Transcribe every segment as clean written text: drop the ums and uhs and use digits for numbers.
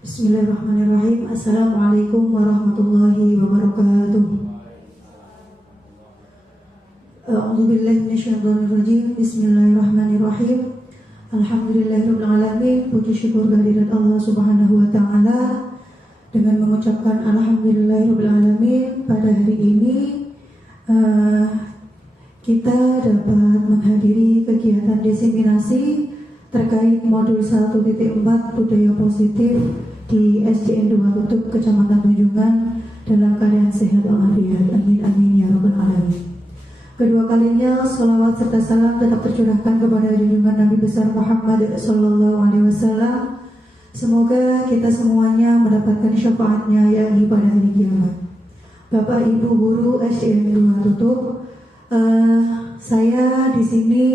Bismillahirrahmanirrahim. Assalamualaikum warahmatullahi wabarakatuh. A'udzubillahi minasyaitonirrajim. Bismillahirrahmanirrahim. Alhamdulillahirabbil alamin. Puji syukur kehadirat Allah Subhanahu wa taala. Dengan mengucapkan alhamdulillahirabbil alamin, pada hari ini kita dapat menghadiri kegiatan diseminasi terkait modul 1.4 budaya positif di SDN 2 Tutup Kecamatan Tunjungan dalam keadaan sehat walafiat. Amin amin ya rabbal alamin. Kedua kalinya salawat serta salam tetap tercurahkan kepada junjungan Nabi besar Muhammad sallallahu alaihi wasallam. Semoga kita semuanya mendapatkan syafaatnya yakni pada hari kiamat. Bapak Ibu guru SDN 2 Tutup, saya di sini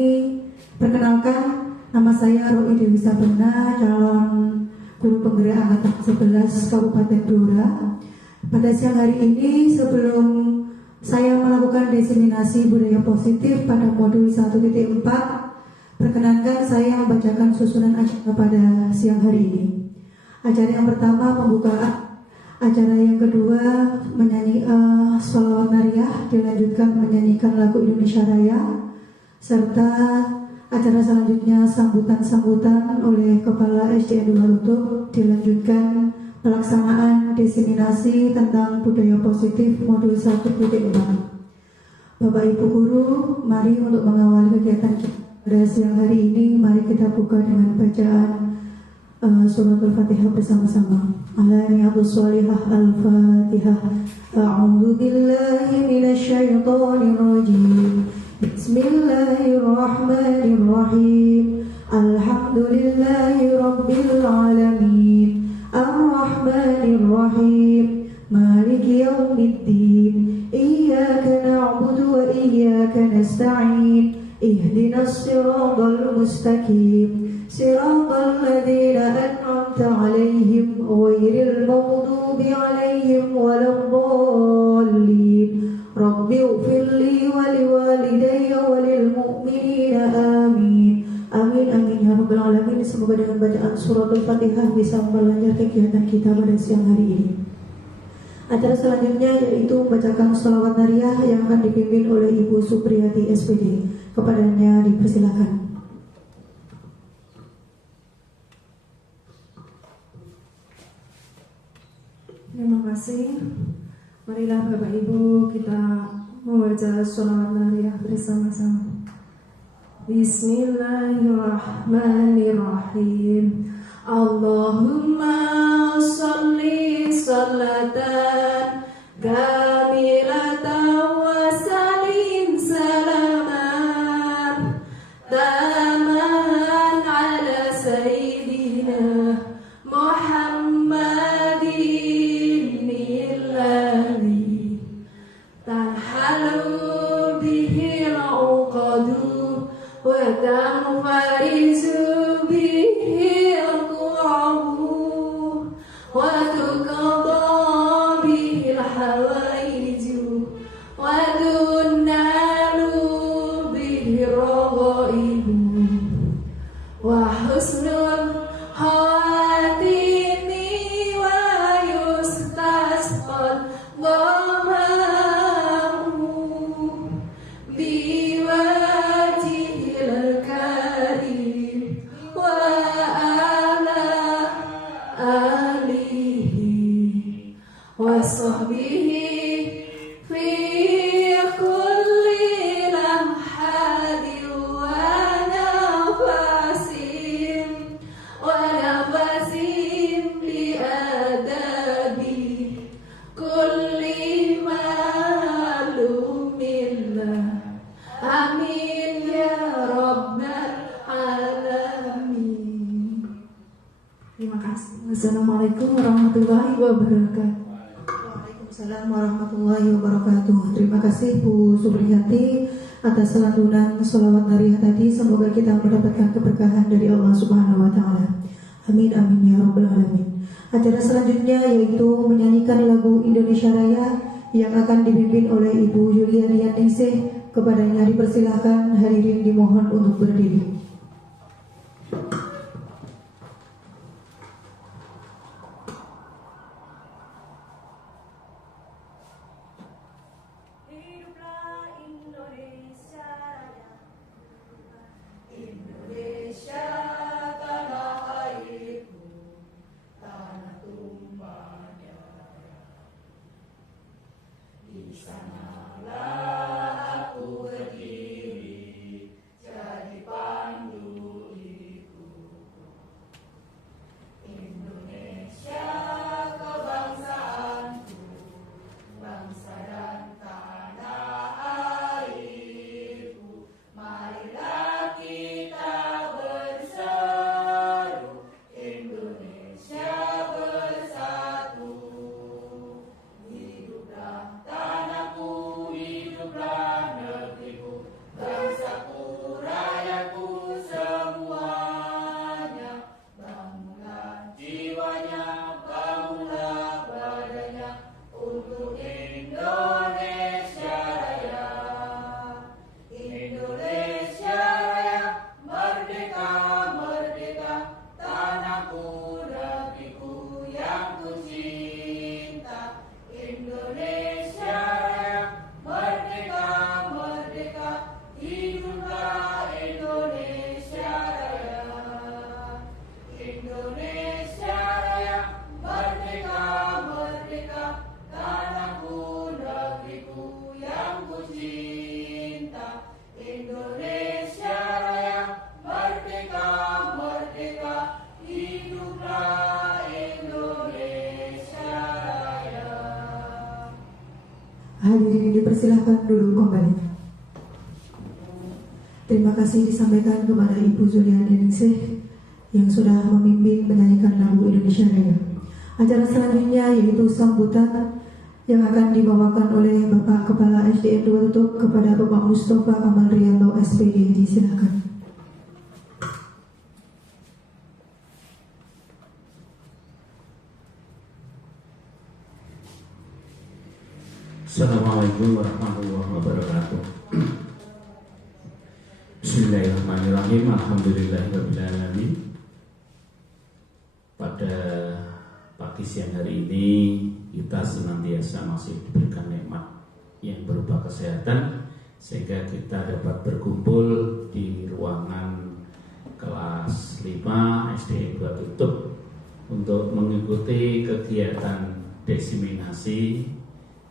perkenalkan, nama saya Roy Dewi Sabena, calon guru penggerak angkatan 11 Kabupaten Blora. Pada siang hari ini, sebelum saya melakukan diseminasi budaya positif pada modul 1.4, perkenankan saya membacakan susunan acara pada siang hari ini. Acara yang pertama pembukaan, acara yang kedua menyanyi sholawat nariyah, dilanjutkan menyanyikan lagu Indonesia Raya, serta acara selanjutnya sambutan oleh Kepala SDN 2 Tutup, dilanjutkan pelaksanaan diseminasi tentang budaya positif modul 1.4. Bapak Ibu guru, mari untuk mengawali kegiatan kita pada siang hari ini, mari kita buka dengan bacaan suratul Fatihah bersama-sama. Alhamdulillah sholihah al-Fatihah. A'udzu billahi minasyaitonir rajim. Bismillahirrahmanirrahim. Alhamdulillahi rabbil alamin. Ar-Rahmanirrahim. Maliki yaumiddin. Iyyaka na'budu wa iyyaka nasta'in. Ihdinas siratal mustaqim. Siratal ladzina an'amta 'alaihim ghairil maghdubi 'alaihim waladdallin. Rabbi ighfirli wa liwalidayya wa lil mu'minina amin. Amin amin ya rabbal alamin. Semoga dengan bacaan suratul Fatihah bisa memperlancar kegiatan kita pada siang hari ini. Acara selanjutnya yaitu membacakan sholawat nariyah yang akan dipimpin oleh Ibu Supriyati SPD. Kepadanya dipersilakan. Terima kasih. Marilah Bapak Ibu kita membaca sholawat nariyah bersama-sama. Bismillahirrahmanirrahim. Allahumma sholli sholatan kamilatan wa salim salaman taman ala sayyidina Muhammadin illadhi tanhalu bihi al-uqadu wa tanfarizu bihi al-qurabu wa tuqadha bihi al-hawaiju wa tunnalu bihi al-ghaibu wa husnul khawatimi wa yustasqal dhamamu biwajhil karim wa ala alihi wa sahbihi fi kulli lamhatin wa nafasin bi adabi kulli malumillah. Amin ya rabbal alamin. Terima kasih. Wassalamualaikum warahmatullahi wabarakatuh. Waalaikumsalam warahmatullahi wabarakatuh. Terima kasih Bu Supriyati atas lantunan sholawat nariyah tadi. Semoga kita mendapatkan keberkahan dari Allah Subhanahu wa taala. Amin amin ya rabbal alamin. Acara selanjutnya yaitu menyanyikan lagu Indonesia Raya yang akan dipimpin oleh Ibu Yulia Ningsih. Kepadanya dipersilahkan, hadirin dimohon untuk berdiri. Hadirin dipersilahkan dulu kembali. Terima kasih disampaikan kepada Ibu Zuliani Ningsih yang sudah memimpin menyanyikan lagu Indonesia Raya. Acara selanjutnya yaitu sambutan yang akan dibawakan oleh Bapak Kepala SDN 2 Tutup kepada Bapak Mustafa Kamal Rianto SPD. Disilakan. Assalamualaikum warahmatullahi wabarakatuh. Bismillahirrahmanirrahim. Alhamdulillahirrahmanirrahim. Pada pagi siang hari ini kita senantiasa masih diberikan nikmat yang berupa kesehatan sehingga kita dapat berkumpul di ruangan kelas 5 SDN 2 Tutup untuk mengikuti kegiatan diseminasi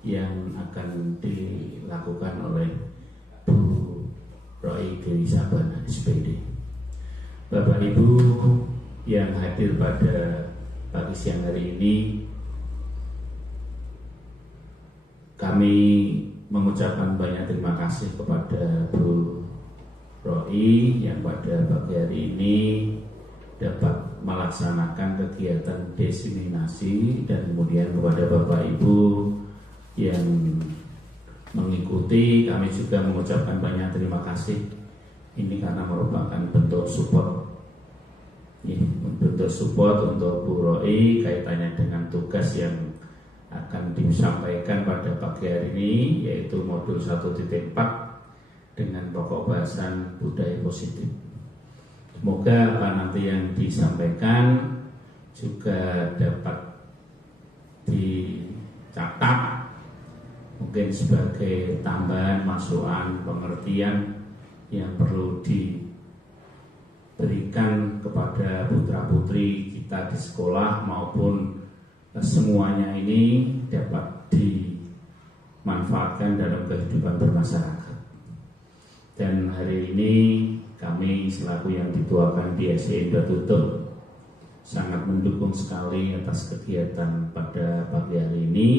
yang akan dilakukan oleh Bu Roy Dewi Sabana SPD. Bapak Ibu yang hadir pada pagi siang hari ini, kami mengucapkan banyak terima kasih kepada Bu Roy yang pada pagi hari ini dapat melaksanakan kegiatan diseminasi, dan kemudian kepada Bapak Ibu yang mengikuti, kami juga mengucapkan banyak terima kasih. Ini karena merupakan bentuk support, bentuk support untuk Bu Roy kaitannya dengan tugas yang akan disampaikan pada pagi hari ini, yaitu modul 1.4 dengan pokok bahasan budaya positif. Semoga apa nanti yang disampaikan juga dapat dicatat, mungkin sebagai tambahan masukan pengertian yang perlu diberikan kepada putra-putri kita di sekolah maupun semuanya ini dapat dimanfaatkan dalam kehidupan bermasyarakat. Dan hari ini kami selaku yang dituakan di SDN 2 Tutup sangat mendukung sekali atas kegiatan pada pagi hari ini.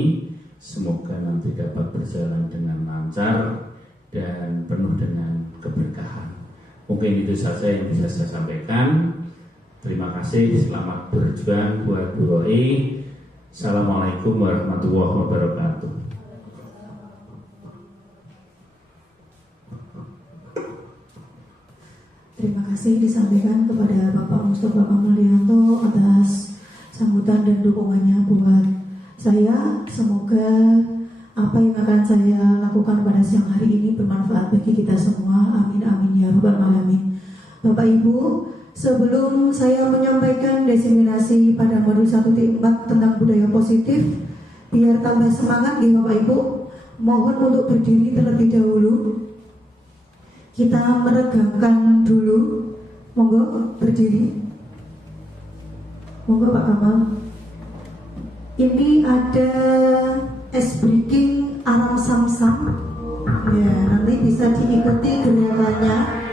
Semoga nanti dapat berjalan dengan lancar dan penuh dengan keberkahan. Mungkin itu saja yang bisa saya sampaikan. Terima kasih, selamat berjuang buat Bu Roy. Assalamualaikum warahmatullahi wabarakatuh. Terima kasih disampaikan kepada Bapak Mustafa Kamal Rianto atas sambutan dan dukungannya buat saya. Semoga apa yang akan saya lakukan pada siang hari ini bermanfaat bagi kita semua. Amin amin ya rabbal alamin. Bapak Ibu, sebelum saya menyampaikan diseminasi pada modul 1.4 tentang budaya positif, biar tambah semangat ya Bapak Ibu, mohon untuk berdiri terlebih dahulu. Kita meregangkan dulu. Monggo berdiri. Monggo Pak Kamal. Ini ada es breaking aram samsam. Ya, nanti bisa diikuti gerakannya.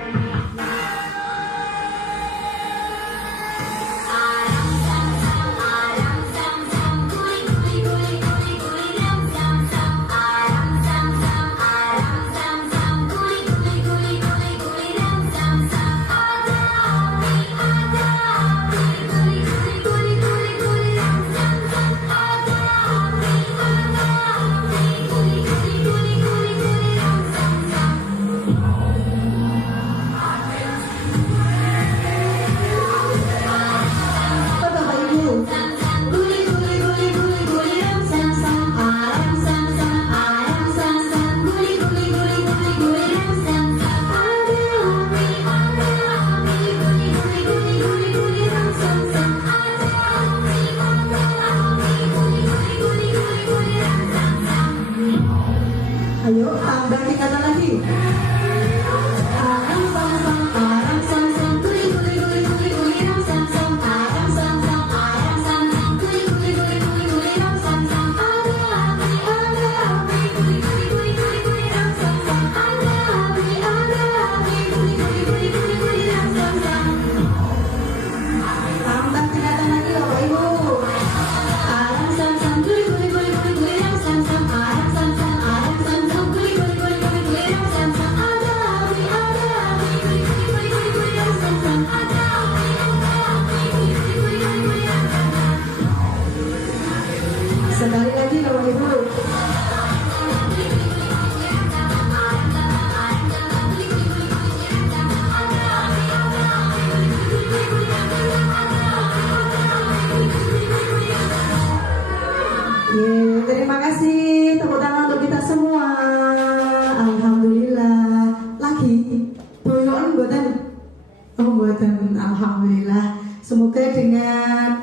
Oh, buatan alhamdulillah. Semoga dengan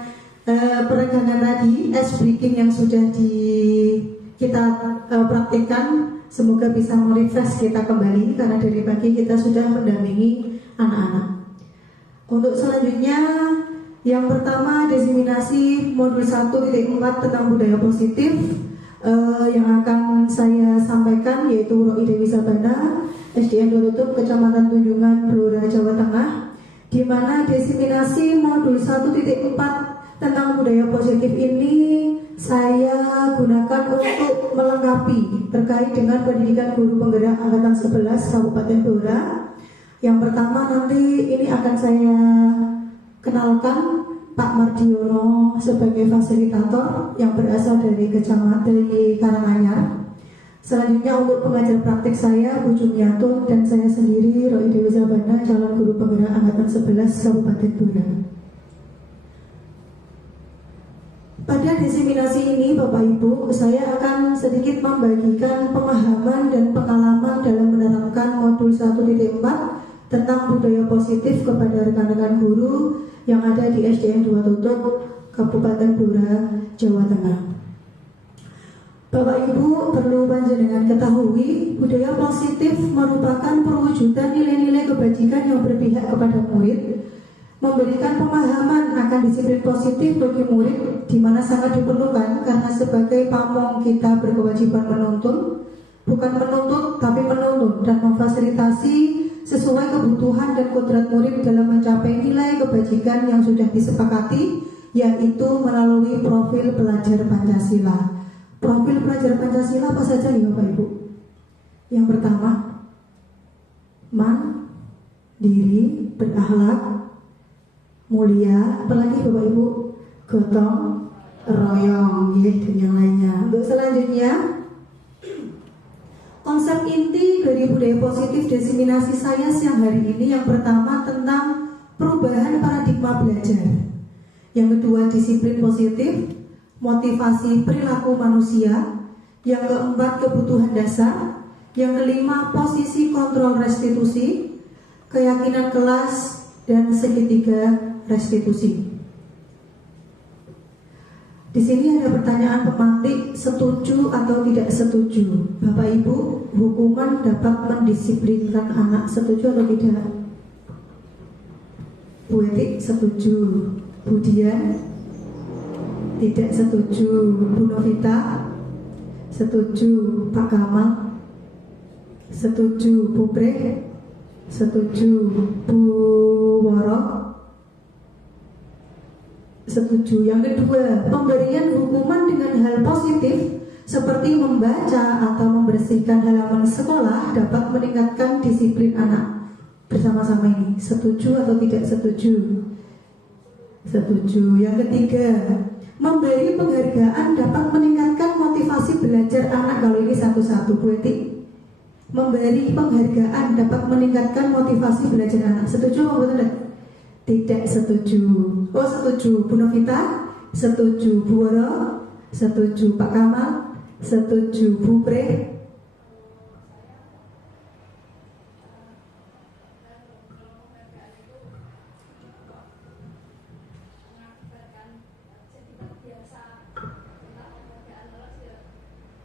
peregangan tadi, ice breaking yang sudah kita praktikkan, semoga bisa merefresh kita kembali karena dari pagi kita sudah mendampingi anak-anak. Untuk selanjutnya, yang pertama diseminasi modul 1.4 tentang budaya positif yang akan saya sampaikan yaitu Roi Dewi Sabana, SDN Dorotup, Kecamatan Tunjungan, Blora, Jawa Tengah, di mana diseminasi modul 1.4 tentang budaya positif ini saya gunakan untuk melengkapi terkait dengan pendidikan guru penggerak angkatan 11 Kabupaten Blora. Yang pertama nanti ini akan saya kenalkan Pak Mardiono sebagai fasilitator yang berasal dari Karanganyar. Selanjutnya untuk pengajar praktik saya Bu Jumiatun dan saya sendiri Roi Dewi Sabana, calon guru penggerak angkatan 11 Kabupaten Blora. Pada diseminasi ini Bapak Ibu, saya akan sedikit membagikan pemahaman dan pengalaman dalam menerapkan modul 1.4 tentang budaya positif kepada rekan-rekan guru yang ada di SDN 2 Tutup, Kabupaten Blora, Jawa Tengah. Bapak Ibu perlu panjenengan ketahui, budaya positif merupakan perwujudan nilai-nilai kebajikan yang berpihak kepada murid, memberikan pemahaman akan disiplin positif bagi murid, di mana sangat diperlukan karena sebagai pamong kita berkewajiban menuntun, bukan menuntut tapi menuntun dan memfasilitasi sesuai kebutuhan dan kodrat murid dalam mencapai nilai kebajikan yang sudah disepakati, yaitu melalui profil pelajar Pancasila. Profil pelajar Pancasila apa saja nih Bapak Ibu? Yang pertama, mandiri, berakhlak, mulia, apalagi Bapak Ibu, gotong royong, dan yang lainnya. Untuk selanjutnya, konsep inti dari budaya positif diseminasi saya siang hari ini yang pertama tentang perubahan paradigma belajar, yang kedua disiplin positif, motivasi perilaku manusia, yang keempat kebutuhan dasar, yang kelima posisi kontrol restitusi, keyakinan kelas, dan segitiga restitusi. Di sini ada pertanyaan pemantik, setuju atau tidak setuju? Bapak Ibu, hukuman dapat mendisiplinkan anak, setuju atau tidak? Bu Etik setuju, Bu Dian tidak setuju, Bu Novita setuju, Pak Kamal setuju, Bu Bre setuju, Bu Woro setuju. Yang kedua, pemberian hukuman dengan hal positif seperti membaca atau membersihkan halaman sekolah dapat meningkatkan disiplin anak. Bersama-sama ini, setuju atau tidak setuju? Setuju. Yang ketiga, memberi penghargaan dapat meningkatkan motivasi belajar anak. Kalau ini satu-satu, Bu Eti. Memberi penghargaan dapat meningkatkan motivasi belajar anak. Setuju atau tidak? Tidak setuju. Oh setuju, Bu Novita. Setuju, Bu Woro. Setuju, Pak Kamal. Setuju, Bu Pre.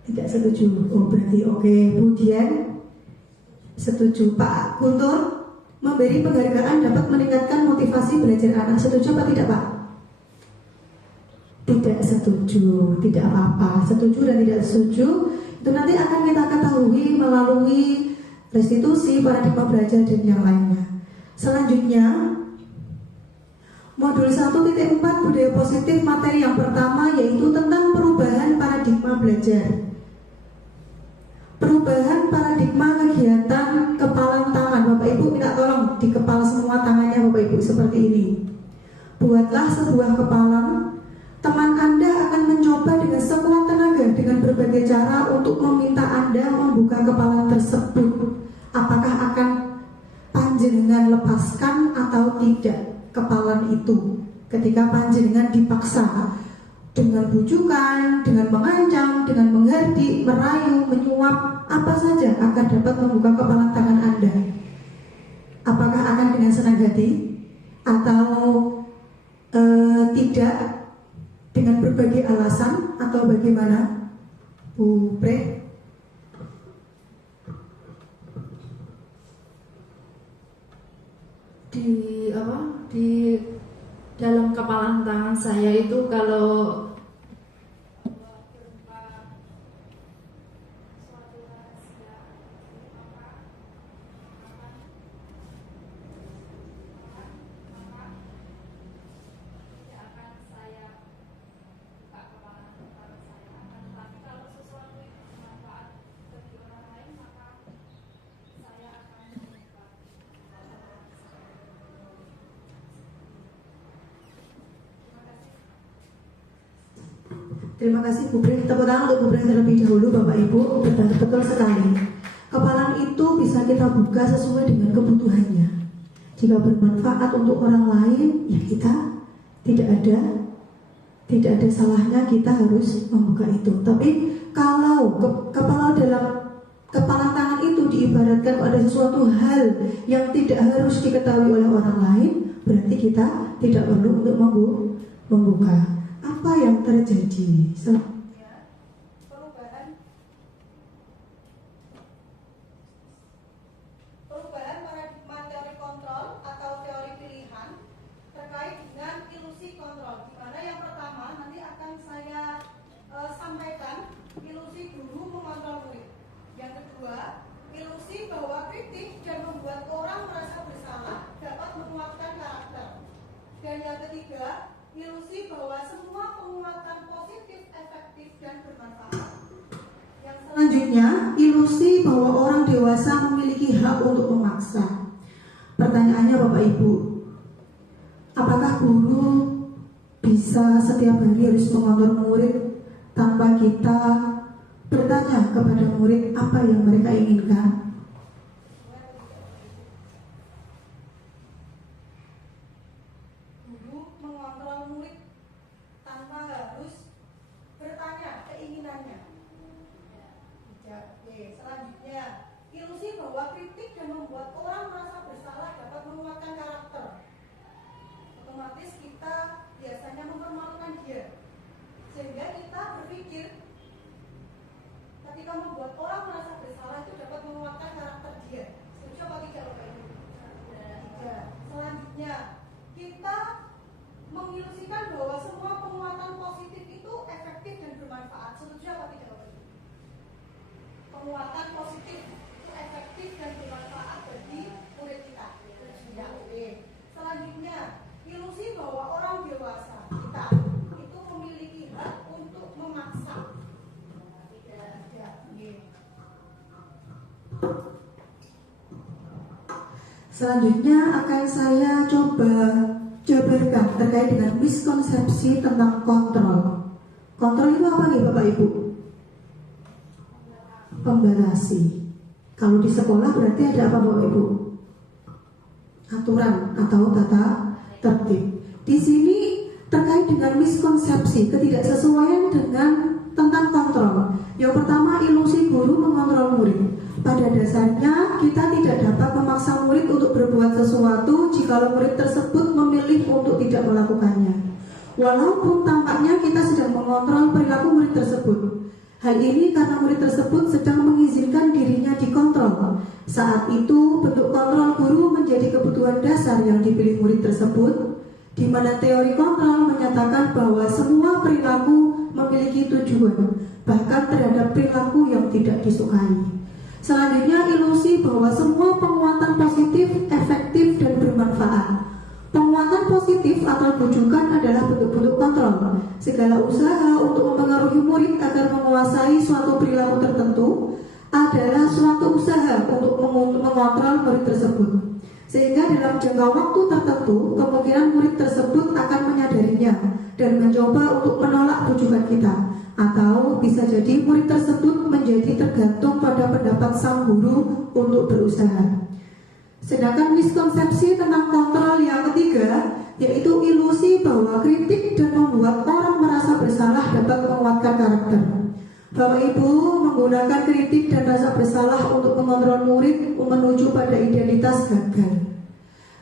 Tidak setuju. Oh berarti oke. Bu Dian setuju. Pak Guntur, memberi penghargaan dapat meningkatkan motivasi belajar anak. Setuju apa tidak Pak? Tidak setuju. Tidak apa-apa. Setuju dan tidak setuju itu nanti akan kita ketahui melalui restitusi, paradigma belajar dan yang lainnya. Selanjutnya, modul 1.4 budaya positif, materi yang pertama yaitu tentang perubahan paradigma belajar. Perubahan paradigma kegiatan kepalan tangan. Bapak Ibu minta tolong dikepal semua tangannya Bapak Ibu seperti ini. Buatlah sebuah kepalan. Teman Anda akan mencoba dengan sekuat tenaga dengan berbagai cara untuk meminta Anda membuka kepalan tersebut. Apakah akan panjenengan lepaskan atau tidak kepalan itu ketika panjenengan dipaksa dengan bujukan, dengan mengancam, dengan menghardik, merayu, menyuap, apa saja akan dapat membuka kepalan tangan Anda. Apakah akan dengan senang hati atau tidak, dengan berbagai alasan, atau bagaimana, Bu Pre? Di dalam kepalan tangan saya itu kalau Terima kasih Bu Bre. Tepuk tangan untuk Bu Bre terlebih dahulu, Bapak Ibu. Betul sekali. Kepalan itu bisa kita buka sesuai dengan kebutuhannya. Jika bermanfaat untuk orang lain, ya kita tidak ada salahnya kita harus membuka itu. Tapi kalau kepala tangan itu diibaratkan pada sesuatu hal yang tidak harus diketahui oleh orang lain, berarti kita tidak perlu untuk membuka. Apa yang terjadi? Perubahan paradigma teori kontrol atau teori pilihan terkait dengan ilusi kontrol, di mana yang pertama nanti akan saya sampaikan ilusi guru mengontrol murid. Yang kedua, ilusi bahwa kritik dan membuat orang merasa bersalah dapat menguatkan karakter. Dan yang ketiga, ilusi bahwa semua penguatan positif, efektif, dan bermanfaat. Yang Selanjutnya, ilusi bahwa orang dewasa memiliki hak untuk memaksa. Pertanyaannya Bapak Ibu, apakah guru bisa setiap hari harus mengontrol murid tanpa kita bertanya kepada murid apa yang mereka inginkan? mengontrol murid tanpa harus bertanya keinginannya. Oke, selanjutnya, ilusi bahwa kritik dan membuat orang merasa bersalah dapat menguatkan karakter. Otomatis kita biasanya mempermalukan dia, sehingga kita berpikir ketika membuat orang merasa bersalah itu dapat menguatkan karakter dia. Setuju apa tidak, Bapak Ibu? Tidak. Selanjutnya, kita mengilusikan bahwa semua penguatan positif itu efektif dan bermanfaat. Setuju apa tidak, Bapak Ibu? Penguatan positif itu efektif dan bermanfaat bagi murid kita. Ya, oke. Selanjutnya, ilusi bahwa orang dewasa kita itu memiliki hak untuk memaksa. Tidak. Oke. Selanjutnya akan saya coba jabarkan terkait dengan miskonsepsi tentang kontrol. Kontrol itu apa nih Bapak Ibu? Pembatasi. Kalau di sekolah berarti ada apa Bapak Ibu? Aturan atau tata tertib. Di sini terkait dengan miskonsepsi, ketidaksesuaian dengan tentang kontrol. Yang pertama, ilusi guru mengontrol murid. Pada dasarnya kita tidak dapat memaksa murid untuk berbuat sesuatu jika murid tersebut memilih untuk tidak melakukannya. Walaupun tampaknya kita sedang mengontrol perilaku murid tersebut. Hal ini karena murid tersebut sedang mengizinkan dirinya dikontrol. Saat itu bentuk kontrol guru menjadi kebutuhan dasar yang dipilih murid tersebut, di mana teori kontrol menyatakan bahwa semua perilaku memiliki tujuan, bahkan terhadap perilaku yang tidak disukai. Selanjutnya, ilusi bahwa semua penguatan positif, efektif, dan bermanfaat. Penguatan positif atau bujukan adalah bentuk-bentuk kontrol. Segala usaha untuk mempengaruhi murid agar menguasai suatu perilaku tertentu adalah suatu usaha untuk mengontrol murid tersebut. Sehingga dalam jangka waktu tertentu, kemungkinan murid tersebut akan menyadarinya dan mencoba untuk menolak bujukan kita. Atau bisa jadi murid tersebut menjadi tergantung pada pendapat sang guru untuk berusaha. Sedangkan miskonsepsi tentang kontrol yang ketiga, yaitu ilusi bahwa kritik dan membuat orang merasa bersalah dapat menguatkan karakter. Bapak Ibu menggunakan kritik dan rasa bersalah untuk mengontrol murid menuju pada identitas gagal.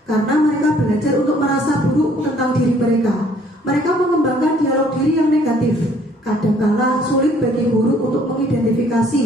karena mereka belajar untuk merasa buruk tentang diri mereka. Mereka mengembangkan dialog diri yang negatif. Kadangkala sulit bagi guru untuk mengidentifikasi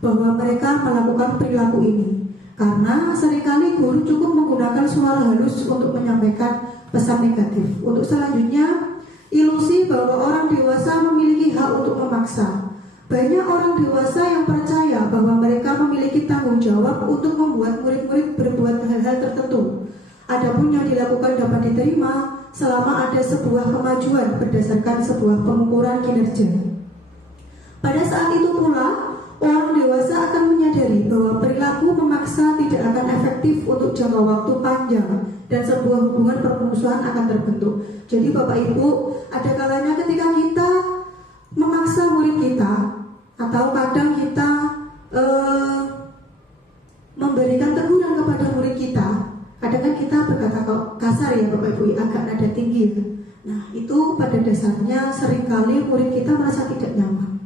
bahwa mereka melakukan perilaku ini, karena seringkali guru cukup menggunakan suara halus untuk menyampaikan pesan negatif. Untuk selanjutnya, ilusi bahwa orang dewasa memiliki hak untuk memaksa. Banyak orang dewasa yang percaya bahwa mereka memiliki tanggung jawab untuk membuat murid-murid berbuat hal-hal tertentu. Adapun yang dilakukan dapat diterima selama ada sebuah kemajuan berdasarkan sebuah pengukuran kinerja. Pada saat itu pula, orang dewasa akan menyadari bahwa perilaku memaksa tidak akan efektif untuk jangka waktu panjang dan sebuah hubungan permusuhan akan terbentuk. Jadi Bapak Ibu, ada kalanya ketika kita memaksa murid kita, atau kadang kita memberikan teguran kepada murid kita, kadang kan kita berkata kasar ya Bapak Ibu, agak nada tinggi ya. Nah itu pada dasarnya seringkali murid kita merasa tidak nyaman,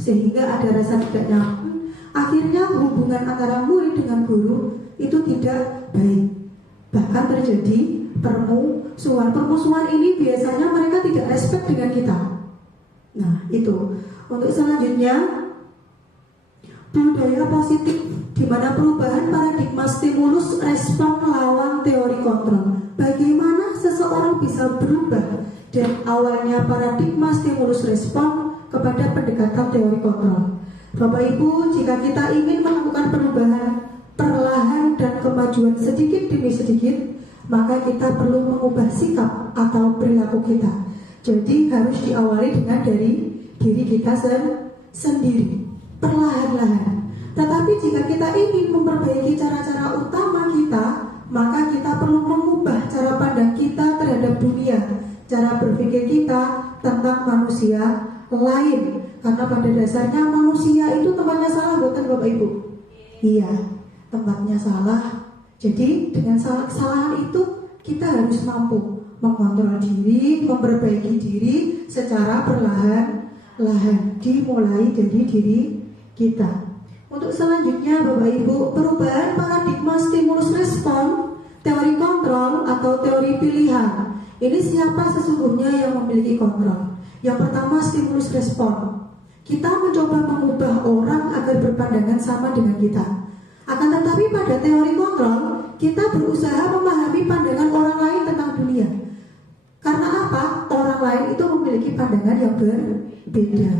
sehingga ada rasa tidak nyaman. Akhirnya hubungan antara murid dengan guru itu tidak baik, bahkan terjadi permusuhan. Permusuhan ini biasanya mereka tidak respect dengan kita. Nah itu. Untuk selanjutnya, budaya positif, di mana perubahan paradigma stimulus respon melawan teori kontrol. Bagaimana seseorang bisa berubah dari awalnya paradigma stimulus respon kepada pendekatan teori kontrol. Bapak Ibu, jika kita ingin melakukan perubahan perlahan dan kemajuan sedikit demi sedikit, maka kita perlu mengubah sikap atau perilaku kita. Jadi harus diawali dengan dari diri kita sendiri, perlahan-lahan. Tetapi jika kita ingin memperbaiki cara-cara utama kita, maka kita perlu mengubah cara pandang kita terhadap dunia, cara berpikir kita tentang manusia lain. Karena pada dasarnya manusia itu tempatnya salah, bukan Bapak Ibu? Iya, tempatnya salah. Jadi dengan kesalahan itu kita harus mampu mengontrol diri, memperbaiki diri secara perlahan-lahan, dimulai dari diri kita. Untuk selanjutnya Bapak Ibu, perubahan paradigma stimulus respon, teori kontrol atau teori pilihan. Ini siapa sesungguhnya yang memiliki kontrol? Yang pertama, stimulus respon. Kita mencoba mengubah orang agar berpandangan sama dengan kita. Akan tetapi pada teori kontrol, kita berusaha memahami pandangan orang lain tentang dunia. Karena apa? Orang lain itu memiliki pandangan yang berbeda.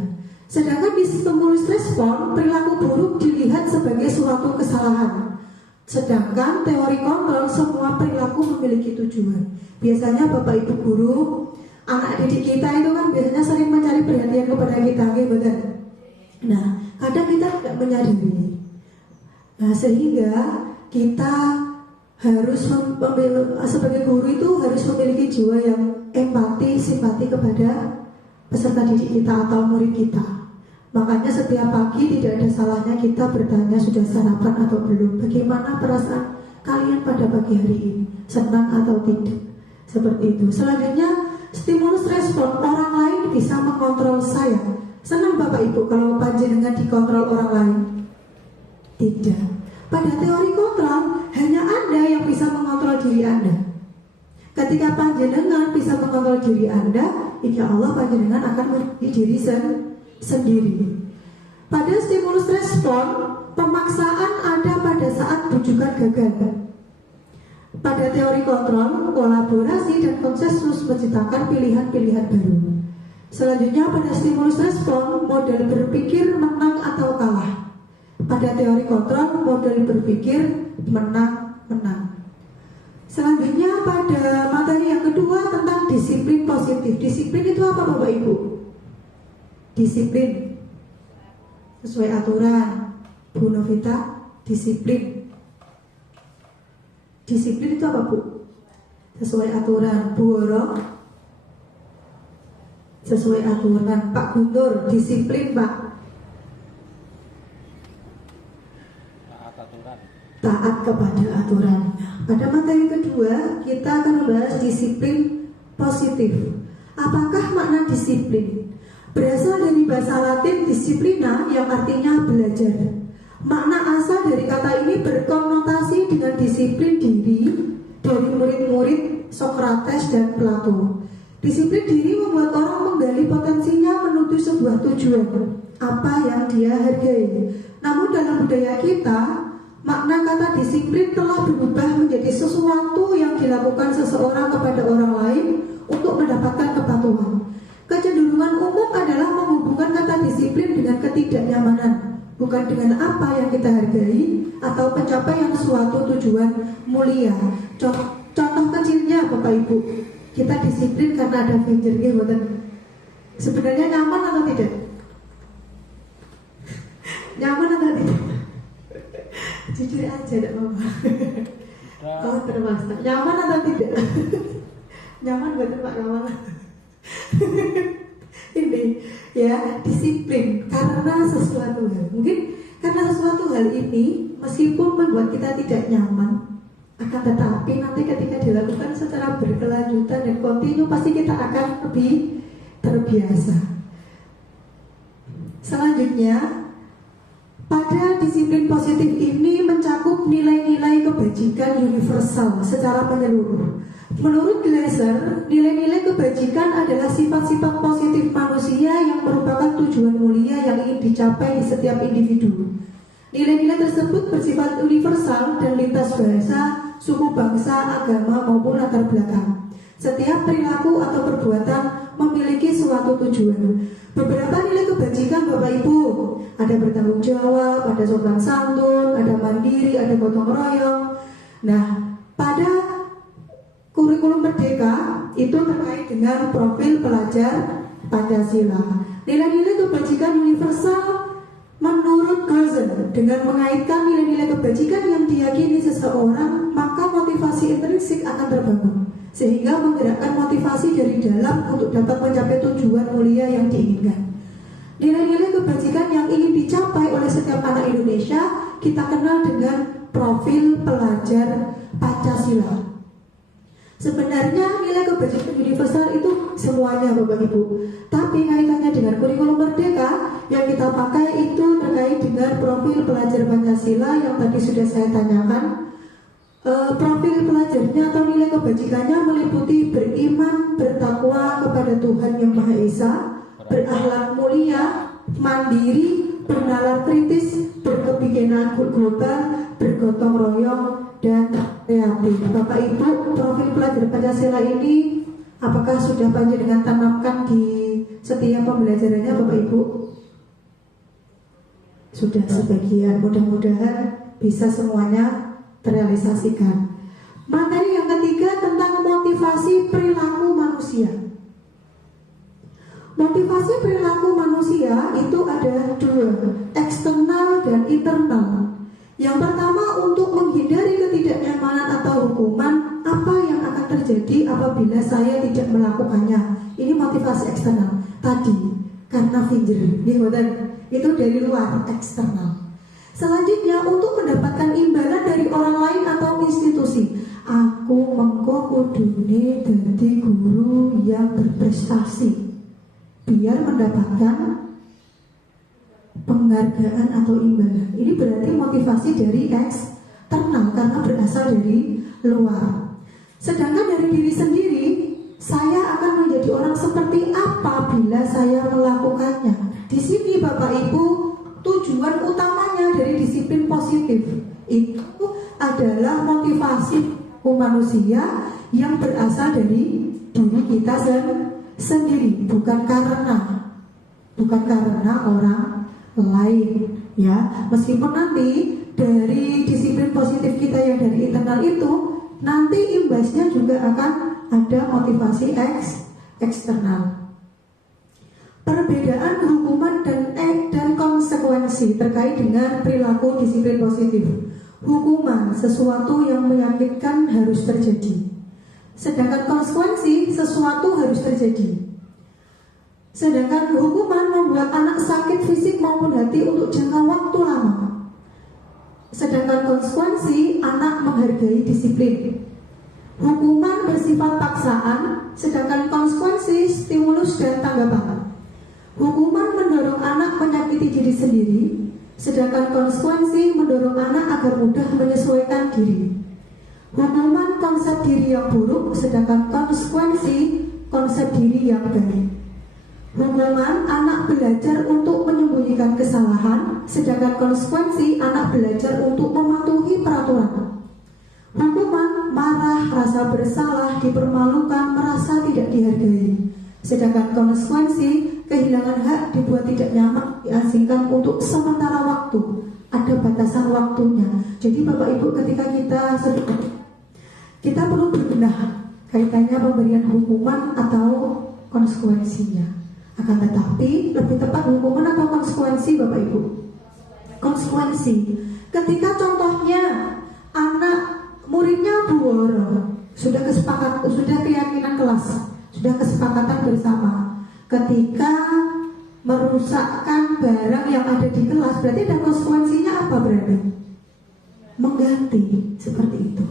Sedangkan di stimulus respon, perilaku buruk dilihat sebagai suatu kesalahan. Sedangkan teori kontrol, semua perilaku memiliki tujuan. Biasanya Bapak Ibu guru, anak didik kita itu kan biasanya sering mencari perhatian kepada kita, betul? Nah, kadang kita tidak menyadari. Nah, sehingga kita harus sebagai guru itu harus memiliki jiwa yang empati, simpati kepada peserta didik kita atau murid kita. Makanya setiap pagi tidak ada salahnya kita bertanya sudah sarapan atau belum, bagaimana perasaan kalian pada pagi hari ini, senang atau tidak, seperti itu. Selanjutnya, stimulus respon, orang lain bisa mengontrol saya. Senang Bapak Ibu kalau panjenengan dikontrol orang lain? Tidak. Pada teori kontrol, hanya Anda yang bisa mengontrol diri Anda. Ketika panjenengan bisa mengontrol diri Anda, insya Allah panjenengan akan menjadi diri sendiri. Pada stimulus respon, pemaksaan ada pada saat bujukan gagal. Pada teori kontrol, kolaborasi dan konsensus menciptakan pilihan-pilihan baru. Selanjutnya pada stimulus respon, model berpikir menang atau kalah. Pada teori kontrol, model berpikir menang-menang. Selanjutnya pada materi yang kedua tentang disiplin positif. Disiplin itu apa Bapak Ibu? Disiplin sesuai aturan. Bu Novita, disiplin. Disiplin itu apa Bu? Sesuai aturan. Bu Woro, sesuai aturan. Pak Guntur, disiplin Pak. Taat kepada aturan. Pada materi kedua kita akan membahas disiplin positif. Apakah makna disiplin? Berasal dari bahasa Latin disiplina yang artinya belajar. Makna asal dari kata ini berkonotasi dengan disiplin diri dari murid-murid Sokrates dan Plato. Disiplin diri membuat orang menggali potensinya menuju sebuah tujuan, apa yang dia hargai. Namun dalam budaya kita, makna kata disiplin telah berubah menjadi sesuatu yang dilakukan seseorang kepada orang lain untuk mendapatkan kepatuhan. Kecenderungan umum adalah menghubungkan kata disiplin dengan ketidaknyamanan, bukan dengan apa yang kita hargai atau pencapaian suatu tujuan mulia. Contoh kecilnya Bapak Ibu, kita disiplin karena ada finger, sebenarnya nyaman atau tidak? Nyaman atau tidak? Jujur aja, tidak apa-apa. Oh, terpaksa. Nyaman atau tidak? Nyaman betul Pak Kamal. Ini ya, disiplin karena sesuatu hal. Mungkin karena sesuatu hal ini meskipun membuat kita tidak nyaman, akan tetapi nanti ketika dilakukan secara berkelanjutan dan kontinu pasti kita akan lebih terbiasa. Selanjutnya, pada disiplin positif ini mencakup nilai-nilai kebajikan universal secara menyeluruh. Menurut Glaser, nilai-nilai kebajikan adalah sifat-sifat positif manusia yang merupakan tujuan mulia yang ingin dicapai di setiap individu. Nilai-nilai tersebut bersifat universal dan lintas bahasa, suku, bangsa, agama, maupun latar belakang. Setiap perilaku atau perbuatan memiliki suatu tujuan. Beberapa nilai kebajikan Bapak Ibu, ada bertanggung jawab, ada sopan santun, ada mandiri, ada gotong royong. Nah, pada kurikulum Merdeka itu terkait dengan profil pelajar Pancasila. Nilai-nilai kebajikan universal menurut Glaser, dengan mengaitkan nilai-nilai kebajikan yang diyakini seseorang, maka motivasi intrinsik akan terbangun, sehingga menggerakkan motivasi dari dalam untuk dapat mencapai tujuan mulia yang diinginkan. Nilai-nilai kebajikan yang ingin dicapai oleh setiap anak Indonesia kita kenal dengan profil pelajar Pancasila. Sebenarnya nilai kebajikan universal itu semuanya Bapak Ibu, tapi kaitannya dengan kurikulum Merdeka yang kita pakai itu terkait dengan profil pelajar Pancasila yang tadi sudah saya tanyakan. Profil pelajarnya atau nilai kebajikannya meliputi beriman, bertakwa kepada Tuhan Yang Maha Esa, berakhlak mulia, mandiri, bernalar kritis, berkebijakan global, bergotong royong, dan kreatif. Bapak Ibu, profil pelajar Pancasila ini apakah sudah panjenengan tanamkan di setiap pembelajarannya Bapak Ibu? Sudah sebagian, mudah-mudahan bisa semuanya terrealisasikan. Materi yang ketiga tentang motivasi perilaku manusia. Motivasi perilaku manusia itu ada dua, eksternal dan internal. Yang pertama, untuk menghindari ketidaknyamanan atau hukuman, apa yang akan terjadi apabila saya tidak melakukannya. Ini motivasi eksternal. Tadi karena finger, itu dari luar, eksternal. Selanjutnya, untuk mendapatkan imbalan dari orang lain atau institusi. Aku mengko kudune dadi guru yang berprestasi biar mendapatkan penghargaan atau imbalan. Ini berarti motivasi dari eksternal karena berasal dari luar. Sedangkan dari diri sendiri, saya akan menjadi orang seperti apa bila saya melakukannya. Di sini Bapak Ibu, tujuan utamanya dari disiplin positif itu adalah motivasi manusia yang berasal dari diri kita sendiri, bukan karena orang lain, ya. Meskipun nanti dari disiplin positif kita yang dari internal itu, nanti imbasnya juga akan ada motivasi eksternal. Perbedaan hukuman dan konsekuensi terkait dengan perilaku disiplin positif. Hukuman, sesuatu yang menyakitkan harus terjadi. Sedangkan konsekuensi, sesuatu harus terjadi. Sedangkan hukuman membuat anak sakit fisik maupun hati untuk jangka waktu lama. Sedangkan konsekuensi, anak menghargai disiplin. Hukuman bersifat paksaan, sedangkan konsekuensi stimulus dan tanggapan. Hukuman mendorong anak menyakiti diri sendiri, sedangkan konsekuensi mendorong anak agar mudah menyesuaikan diri. Hukuman konsep diri yang buruk, sedangkan konsekuensi konsep diri yang baik. Hukuman anak belajar untuk menyembunyikan kesalahan, sedangkan konsekuensi anak belajar untuk mematuhi peraturan. Hukuman marah, rasa bersalah, dipermalukan, merasa tidak dihargai. Sedangkan konsekuensi kehilangan hak, dibuat tidak nyaman, diasingkan untuk sementara waktu. Ada batasan waktunya. Jadi Bapak Ibu, ketika kita perlu berbenah kaitannya pemberian hukuman atau konsekuensinya. Akan tetapi lebih tepat hukuman atau konsekuensi Bapak Ibu? Konsekuensi. Ketika contohnya anak muridnya buoro, sudah keyakinan kelas, sudah kesepakatan bersama. Ketika merusakkan barang yang ada di kelas, berarti ada konsekuensinya apa berarti? Mengganti, seperti itu.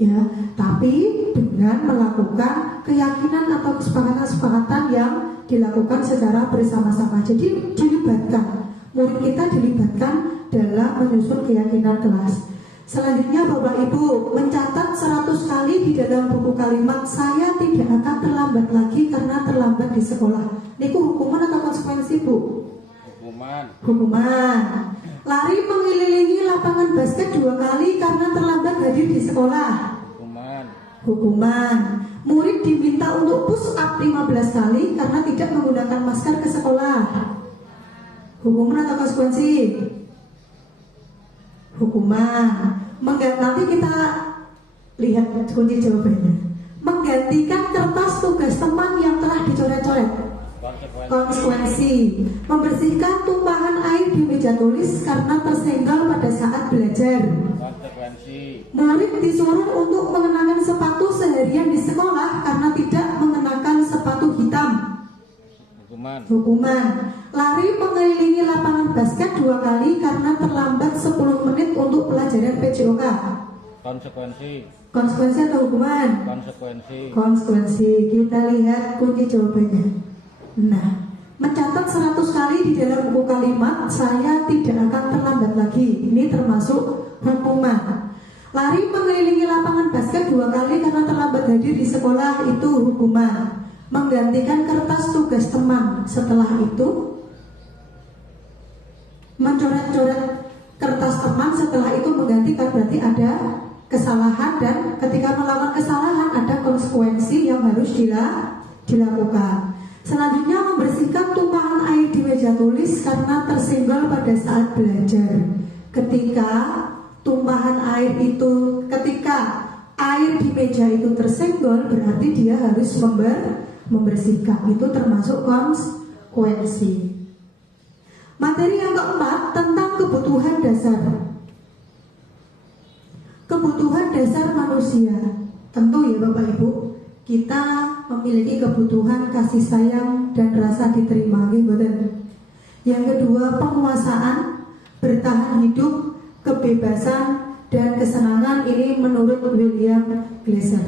Ya, tapi dengan melakukan keyakinan atau kesepakatan-kesepakatan yang dilakukan secara bersama-sama. Jadi dilibatkan, murid kita dilibatkan dalam menyusun keyakinan kelas. Selanjutnya Bapak Ibu mencatat 100 kali di dalam buku kalimat, saya tidak akan terlambat lagi karena terlambat di sekolah. Niku hukuman atau konsekuensi Bu? Hukuman. Lari mengelilingi lapangan basket 2 kali karena terlambat hadir di sekolah. Hukuman. Murid diminta untuk push up 15 kali karena tidak menggunakan masker ke sekolah. Hukuman atau konsekuensi? Hukuman. Nanti kita lihat kunci jawabannya. Menggantikan kertas tugas teman yang telah dicoret-coret. Konsekuensi. Membersihkan tumpahan air di meja tulis karena tersenggol pada saat belajar. Murid disuruh untuk mengenakan sepatu seharian di sekolah karena tidak mengenakan sepatu hitam. Hukuman. Lari mengelilingi lapangan basket 2 kali karena terlambat 10 menit untuk pelajaran PJOK. Konsekuensi atau hukuman? Konsekuensi. Kita lihat kunci jawabannya. Nah, mencatat 100 kali di dalam buku kalimat, saya tidak akan terlambat lagi. Ini termasuk hukuman. Lari mengelilingi lapangan basket 2 kali karena terlambat hadir di sekolah, itu hukuman. Menggantikan kertas tugas teman, setelah itu mencoret-coret kertas teman, setelah itu menggantikan, berarti ada kesalahan, dan ketika melakukan kesalahan ada konsekuensi yang harus dilakukan. Selanjutnya membersihkan tumpahan air di meja tulis karena tersenggol pada saat belajar. Ketika tumpahan air itu, ketika air di meja itu tersenggol, berarti dia harus membersihkan. Itu termasuk konsekuensi. Materi yang keempat tentang kebutuhan dasar. Kebutuhan dasar manusia. Tentu ya Bapak Ibu, kita memiliki kebutuhan kasih sayang dan rasa diterima. Yang kedua, penguasaan, bertahan hidup, kebebasan, dan kesenangan. Ini menurut William Glasser.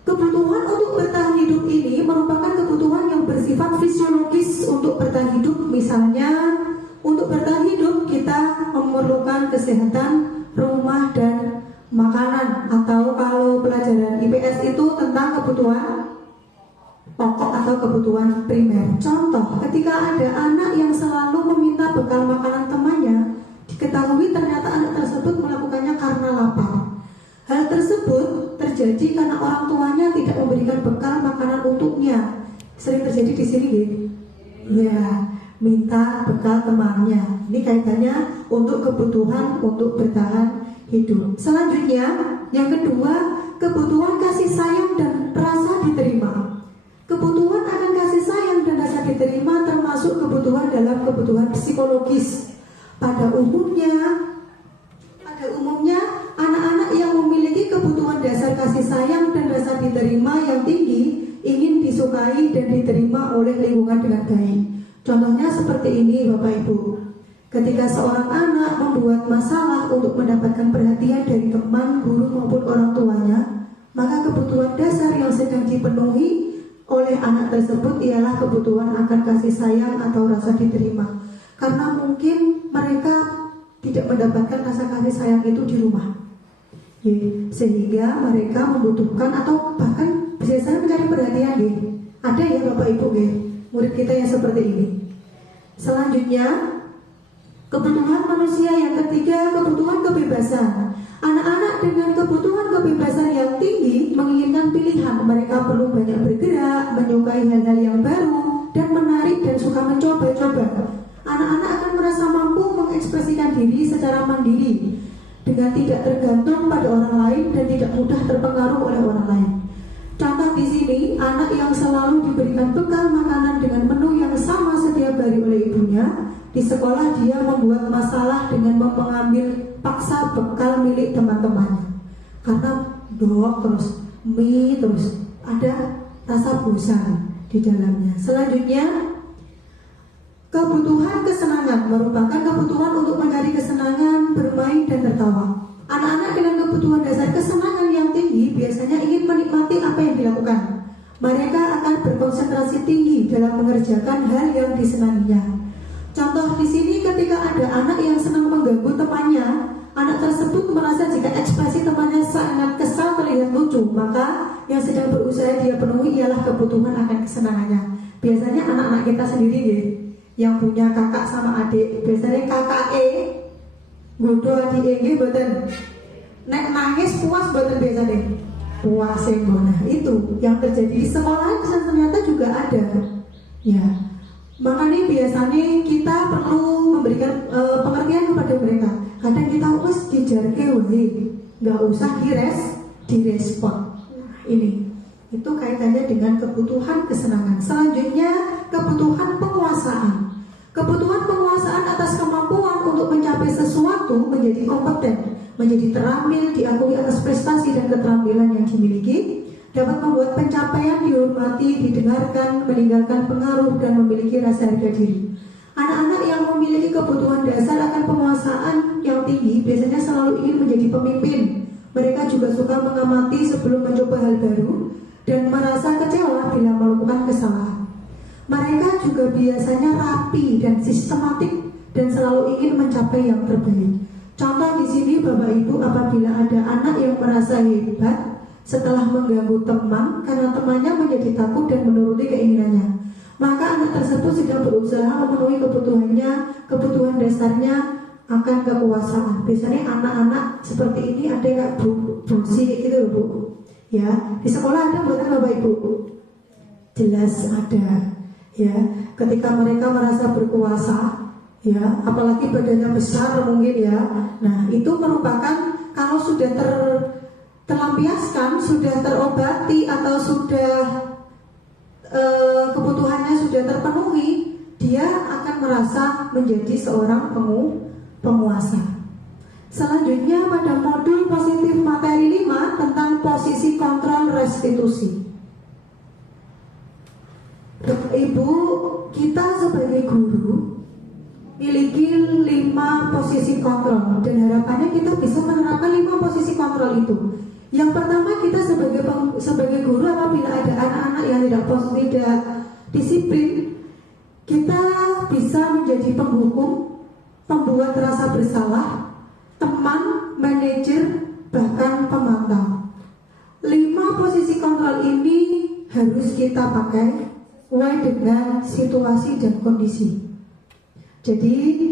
Kebutuhan untuk bertahan hidup ini merupakan kebutuhan yang bersifat fisiologis untuk bertahan hidup. Misalnya, untuk bertahan hidup kita memerlukan kesehatan, rumah, dan makanan. Atau kalau pelajaran IPS itu tentang kebutuhan pokok atau kebutuhan primer. Contoh, ketika ada anak yang selalu meminta bekal makanan temannya, diketahui ternyata anak tersebut melakukannya karena lapar. Hal tersebut terjadi karena orang tuanya tidak memberikan bekal makanan untuknya. Sering terjadi di sini, gitu. Ya, minta bekal temannya. Ini kaitannya untuk kebutuhan untuk bertahan hidup. Selanjutnya, yang kedua, kebutuhan kasih sayang dan rasa diterima. Kebutuhan akan kasih sayang dan rasa diterima termasuk kebutuhan dalam kebutuhan psikologis. Pada umumnya anak-anak yang memiliki kebutuhan dasar kasih sayang dan rasa diterima yang tinggi ingin disukai dan diterima oleh lingkungan dengan baik. Contohnya seperti ini Bapak Ibu. Ketika seorang anak membuat masalah untuk mendapatkan perhatian dari teman, guru maupun orang tuanya, maka kebutuhan dasar yang sedang dipenuhi oleh anak tersebut ialah kebutuhan akan kasih sayang atau rasa diterima. Karena mungkin mereka tidak mendapatkan rasa kasih sayang itu di rumah. Sehingga mereka membutuhkan atau bahkan biasanya mencari perhatian. Ada ya Bapak Ibu murid kita yang seperti ini. Selanjutnya, kebutuhan manusia yang ketiga, kebutuhan kebebasan. Anak-anak dengan kebutuhan kebebasan yang tinggi menginginkan pilihan. Mereka perlu banyak bergerak, menyukai hal-hal yang baru, dan menarik dan suka mencoba-coba. Anak-anak akan merasa mampu mengekspresikan diri secara mandiri dengan tidak tergantung pada orang lain dan tidak mudah terpengaruh oleh orang lain. Contoh di sini, anak yang selalu diberikan bekal makanan dengan menu yang sama setiap hari oleh ibunya. Di sekolah dia membuat masalah dengan mengambil paksa bekal milik teman-temannya. Karena terus, mie terus, ada rasa bosan di dalamnya. Selanjutnya, kebutuhan kesenangan merupakan kebutuhan untuk mencari kesenangan, bermain dan tertawa. Anak-anak dengan kebutuhan dasar kesenangan yang tinggi biasanya ingin menikmati apa yang dilakukan. Mereka akan berkonsentrasi tinggi dalam mengerjakan hal yang disenanginya. Contoh di sini, ketika ada anak yang senang mengganggu temannya, anak tersebut merasa jika ekspresi temannya sangat kesal terlihat lucu, maka yang sedang berusaha dia penuhi ialah kebutuhan akan kesenangannya. Biasanya anak-anak kita sendiri yang punya kakak sama adik, biasanya kakak bodoh adik boten. Nek nangis puas boten biasanya. Puas nah itu yang terjadi di sekolah ternyata juga ada. Ya. Makanya biasanya kita perlu memberikan pengertian kepada mereka. Kadang kita harus dijarke nggak usah direspon. Ini itu kaitannya dengan kebutuhan kesenangan. Selanjutnya, kebutuhan penguasaan. Kebutuhan penguasaan atas kemampuan untuk mencapai sesuatu, menjadi kompeten, menjadi terampil, diakui atas prestasi dan keterampilan yang dimiliki, dapat membuat pencapaian dihormati, didengarkan, meninggalkan pengaruh dan memiliki rasa harga diri. Anak-anak yang memiliki kebutuhan dasar akan penguasaan yang tinggi biasanya selalu ingin menjadi pemimpin. Mereka juga suka mengamati sebelum mencoba hal baru dan merasa kecewa bila melakukan kesalahan. Mereka juga biasanya rapi dan sistematik dan selalu ingin mencapai yang terbaik. Contoh di sini Bapak Ibu, apabila ada anak yang merasa hebat setelah mengganggu teman karena temannya menjadi takut dan menuruti keinginannya, maka anak tersebut sedang berusaha memenuhi kebutuhan dasarnya akan kekuasaan. Biasanya anak-anak seperti ini ada kayak busi gitu loh Bu. Ya, di sekolah ada buatan Bapak Ibu? Jelas ada. Ya, ketika mereka merasa berkuasa, ya, apalagi badannya besar mungkin ya. Nah, itu merupakan kalau sudah terlampiaskan, sudah terobati atau sudah kebutuhannya sudah terpenuhi, dia akan merasa menjadi seorang penguasa. Selanjutnya pada modul positif materi 5 tentang posisi kontrol restitusi. Ibu, kita sebagai guru miliki 5 posisi kontrol dan harapannya kita bisa menerapkan 5 posisi kontrol itu. Yang pertama, kita sebagai guru apabila ada anak-anak yang tidak disiplin, kita bisa menjadi penghukum, pembuat rasa bersalah, teman, manajer, bahkan pemantau. 5 posisi kontrol ini harus kita pakai sesuai dengan situasi dan kondisi. Jadi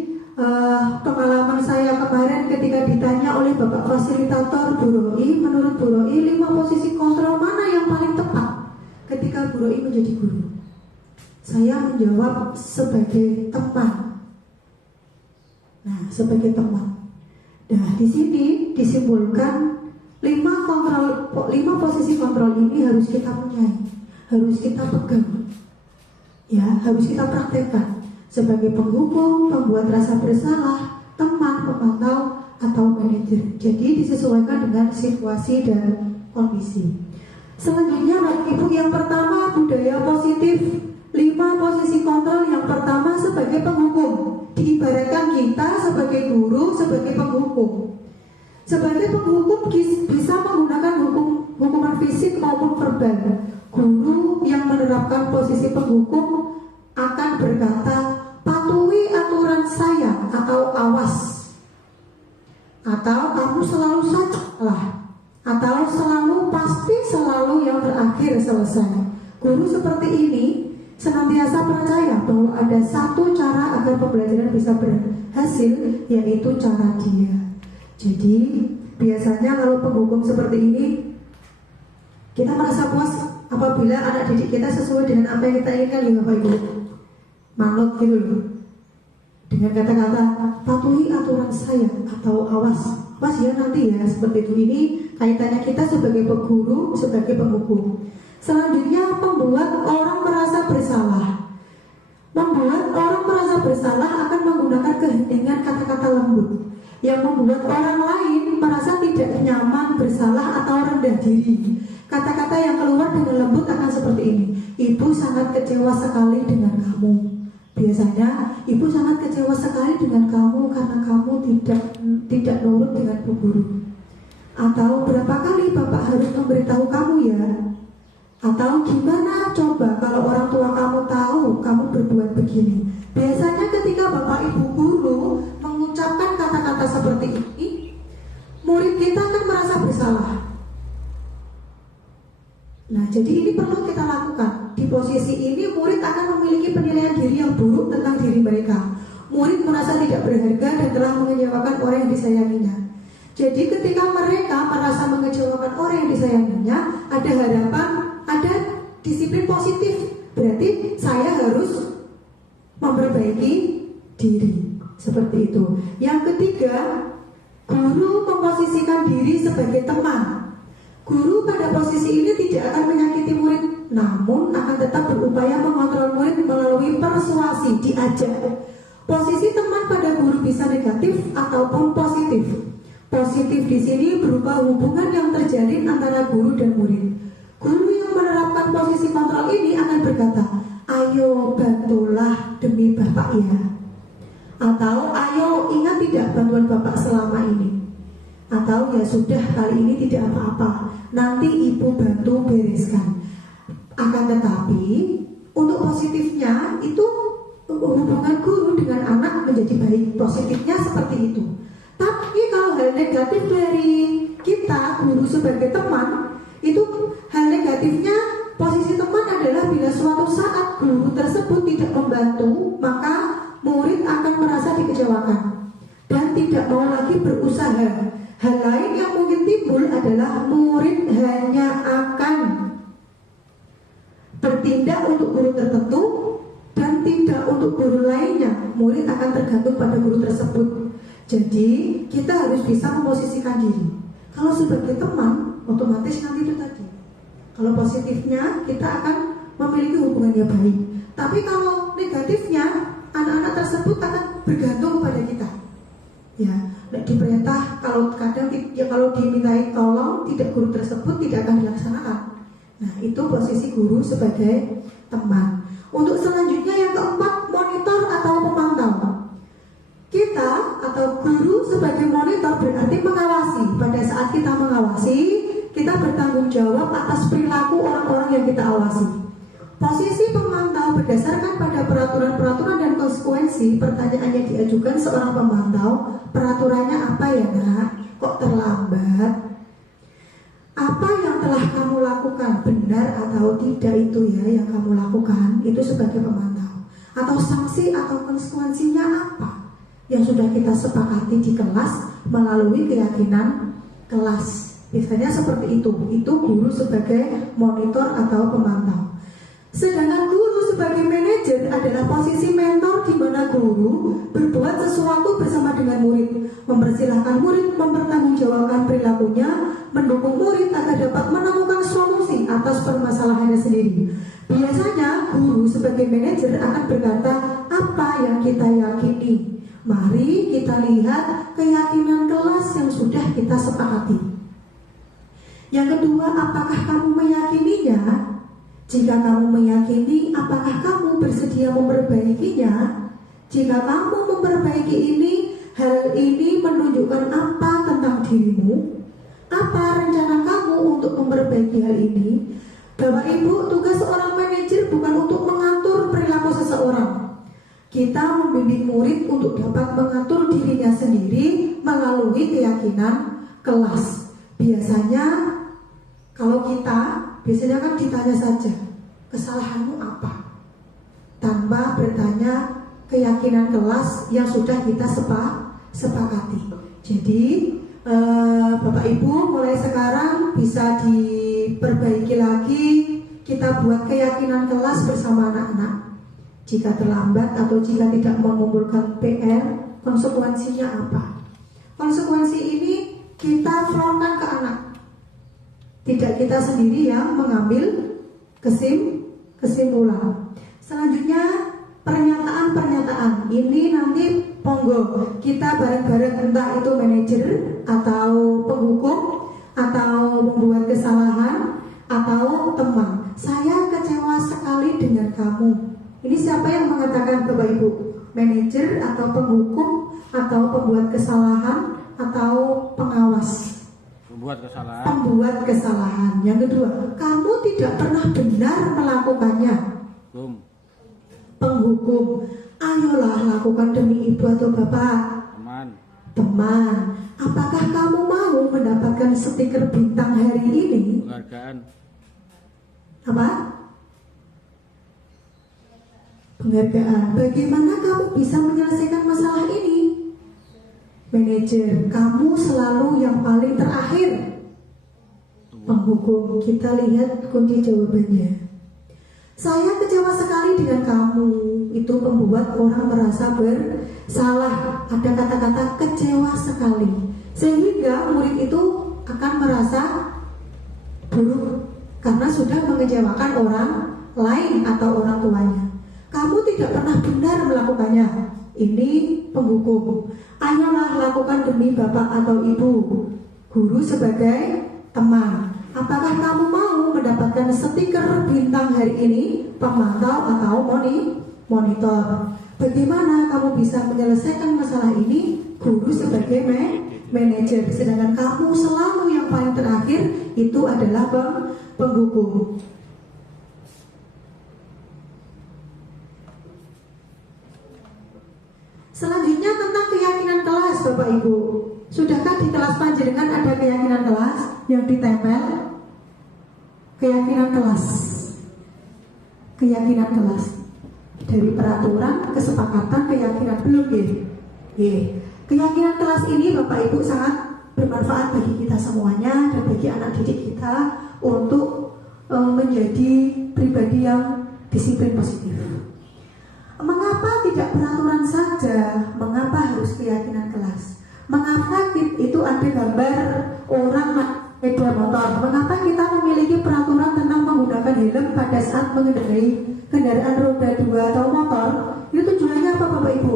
pengalaman saya kemarin ketika ditanya oleh Bapak Fasilitator Bu Roi, menurut Bu Roi 5 posisi kontrol mana yang paling tepat ketika Bu Roi menjadi guru? Saya menjawab sebagai teman. Nah, sebagai teman. Nah, di sini disimpulkan 5 posisi kontrol ini harus kita punyai, harus kita pegang. Ya, harus kita praktekkan sebagai penghukum, pembuat rasa bersalah, teman, pemantau, atau manajer. Jadi disesuaikan dengan situasi dan kondisi. Selanjutnya Bapak Ibu, yang pertama budaya positif. 5 posisi kontrol. Yang pertama sebagai penghukum. Diibaratkan kita sebagai guru, sebagai penghukum. Sebagai penghukum bisa menggunakan hukuman fisik maupun verbal. Guru yang menerapkan posisi penghukum akan berkata, patuhi aturan saya, atau awas, atau kamu selalu saja salah. selesai. Guru seperti ini senantiasa percaya bahwa ada satu cara agar pembelajaran bisa berhasil, yaitu cara dia. Jadi biasanya kalau penghukum seperti ini, kita merasa puas apabila anak didik kita sesuai dengan apa yang kita inginkan, ya Bapak Ibu. Manut gitu loh. Dengan kata-kata patuhi aturan saya atau awas ya nanti ya, seperti itu. Ini kaitannya kita sebagai guru, sebagai penghukum. Selanjutnya, membuat orang merasa bersalah. Membuat orang merasa bersalah akan menggunakan dengan kata-kata lembut yang membuat orang lain merasa tidak nyaman, bersalah atau rendah diri. Kata-kata yang keluar dengan lembut akan seperti ini: ibu sangat kecewa sekali dengan kamu. Biasanya ibu sangat kecewa sekali dengan kamu karena kamu tidak nurut dengan bu guru. Atau berapa kali bapak harus memberitahu kamu ya? Atau gimana coba kalau orang tua kamu tahu kamu berbuat begini? Biasanya ketika bapak ibu guru mengucapkan kata-kata seperti ini, murid kita akan merasa bersalah. Nah, jadi ini perlu kita lakukan. Di posisi ini murid akan memiliki penilaian diri yang buruk tentang diri mereka. Murid merasa tidak berharga dan telah mengecewakan orang yang disayanginya. Jadi ketika mereka merasa mengecewakan orang yang disayanginya, ada harapan, ada disiplin positif. Berarti saya harus memperbaiki diri. Seperti itu. Yang ketiga, guru memposisikan diri sebagai teman. Guru pada posisi ini tidak akan menyakiti murid, namun akan tetap berupaya mengontrol murid melalui persuasi, diajak. Posisi teman pada guru bisa negatif ataupun positif. Positif di sini berupa hubungan yang terjalin antara guru dan murid. Guru yang menerapkan posisi kontrol ini akan berkata, ayo bantulah demi bapak ya. Atau ayo ingat tidak bantuan bapak selama ini. Atau ya sudah kali ini tidak apa-apa, nanti ibu bantu bereskan. Akan tetapi untuk positifnya itu hubungan guru dengan anak menjadi baik. Positifnya seperti itu. Tapi kalau hal negatif dari kita guru sebagai teman, itu hal negatifnya posisi teman adalah bila suatu saat guru tersebut tidak membantu, maka murid akan merasa dikecewakan dan tidak mau lagi berusaha. Hal lain yang mungkin timbul adalah murid hanya akan bertindak untuk guru tertentu dan tidak untuk guru lainnya. Murid akan tergantung pada guru tersebut. Jadi kita harus bisa memposisikan diri. Kalau sebagai teman, otomatis nanti itu tadi. Kalau positifnya kita akan memiliki hubungan yang baik. Tapi kalau negatifnya, anak-anak tersebut akan bergantung kepada kita. Ya, diperintah kalau kadang ya kalau dimintai tolong tidak, guru tersebut tidak akan dilaksanakan. Nah, itu posisi guru sebagai teman. Untuk selanjutnya yang keempat, monitor atau pemantau. Kita atau guru sebagai monitor berarti mengawasi. Pada saat kita mengawasi, kita bertanggung jawab atas perilaku orang-orang yang kita awasi. Posisi pemantau berdasarkan pada peraturan-peraturan dan konsekuensi. Pertanyaannya diajukan seorang pemantau, peraturannya apa ya nak? Kok terlambat? Apa yang telah kamu lakukan benar atau tidak itu ya yang kamu lakukan? Itu sebagai pemantau. Atau sanksi atau konsekuensinya apa? Yang sudah kita sepakati di kelas melalui keyakinan kelas. Biasanya seperti itu. Itu guru sebagai monitor atau pemantau. Sedangkan guru sebagai manajer adalah posisi mentor di mana guru berbuat sesuatu bersama dengan murid, mempersilahkan murid mempertanggungjawabkan perilakunya, mendukung murid agar dapat menemukan solusi atas permasalahannya sendiri. Biasanya guru sebagai manajer akan berkata, apa yang kita yakini? Mari kita lihat keyakinan kelas yang sudah kita sepakati. Yang kedua, apakah kamu meyakininya? Jika kamu meyakini, apakah kamu bersedia memperbaikinya? Jika kamu memperbaiki ini, hal ini menunjukkan apa tentang dirimu? Apa rencana kamu untuk memperbaiki hal ini? Bapak Ibu, tugas seorang manajer bukan untuk mengatur perilaku seseorang. Kita membimbing murid untuk dapat mengatur dirinya sendiri melalui keyakinan kelas. Biasanya kalau kita biasanya kan ditanya saja, kesalahanmu apa? Tanpa bertanya keyakinan kelas yang sudah kita sepakati. Jadi Bapak Ibu mulai sekarang bisa diperbaiki lagi. Kita buat keyakinan kelas bersama anak-anak. Jika terlambat atau jika tidak mengumpulkan PR, konsekuensinya apa? Konsekuensi ini kita florkan ke anak. Tidak kita sendiri yang mengambil kesimpulan. Selanjutnya pernyataan-pernyataan. Ini nanti monggo kita bareng-bareng, entah itu manajer atau penghukum atau membuat kesalahan atau teman. Saya kecewa sekali dengan kamu. Ini siapa yang mengatakan, Bapak Ibu? Manajer atau penghukum atau pembuat kesalahan atau pengawas? Pembuat kesalahan. Yang kedua, kamu tidak pernah benar melakukannya. Penghukum, ayolah lakukan demi ibu atau bapak. Teman, apakah kamu mau mendapatkan stiker bintang hari ini? Apa? Penghargaan. Bagaimana kamu bisa menyelesaikan masalah ini? Manajer, kamu selalu yang paling terakhir. Penghukum, kita lihat kunci jawabannya. Saya kecewa sekali dengan kamu. Itu membuat orang merasa bersalah. Ada kata-kata kecewa sekali, sehingga murid itu akan merasa buruk karena sudah mengecewakan orang lain atau orang tuanya. Kamu tidak pernah benar melakukannya. Ini penghukum. Ayolah lakukan demi bapak atau ibu. Guru sebagai teman. Apakah kamu mau mendapatkan stiker bintang hari ini, pemantau atau monitor? Bagaimana kamu bisa menyelesaikan masalah ini? Guru sebagai manajer. Sedangkan kamu selalu yang paling terakhir, itu adalah penghukum. Selanjutnya tentang keyakinan kelas, Bapak Ibu. Sudahkah di kelas panjenengan ada keyakinan kelas yang ditempel? Keyakinan kelas. Keyakinan kelas. Dari peraturan, kesepakatan, keyakinan belum ya. Keyakinan kelas ini Bapak Ibu sangat bermanfaat bagi kita semuanya dan bagi anak didik kita untuk menjadi pribadi yang disiplin positif. Mengapa tidak peraturan saja? Mengapa harus keyakinan kelas? Mengapa itu ada gambar orang sepeda motor? Mengapa kita memiliki peraturan tentang menggunakan helm pada saat mengendarai kendaraan roda 2 atau motor? Itu tujuannya apa Bapak Ibu?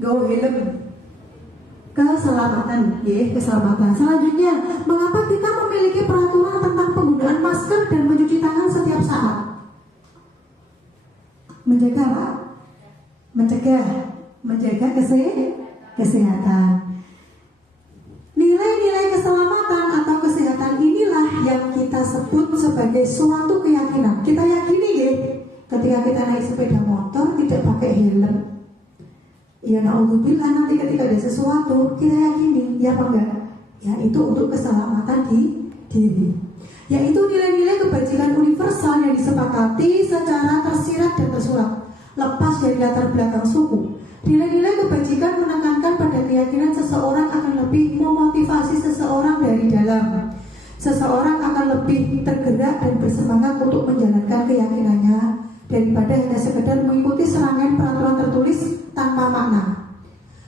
Go helm, keselamatan, keselamatan. Selanjutnya, mengapa kita memiliki peraturan tentang penggunaan masker dan mencuci tangan setiap saat? Menjaga apa? Menjaga kesehatan. Nilai-nilai keselamatan atau kesehatan inilah yang kita sebut sebagai suatu keyakinan. Kita yakini ya, ketika kita naik sepeda motor tidak pakai helm, ya na'udzubillah, nanti ketika ada sesuatu kita yakini, ya apa enggak? Ya itu untuk keselamatan diri. Yaitu nilai-nilai kebajikan universal yang disepakati secara tersirat dan tersurat, lepas dari latar belakang suku. Nilai-nilai kebajikan menekankan pada keyakinan seseorang akan lebih memotivasi seseorang dari dalam. Seseorang akan lebih tergerak dan bersemangat untuk menjalankan keyakinannya daripada hanya sekedar mengikuti serangkaian peraturan tertulis tanpa makna.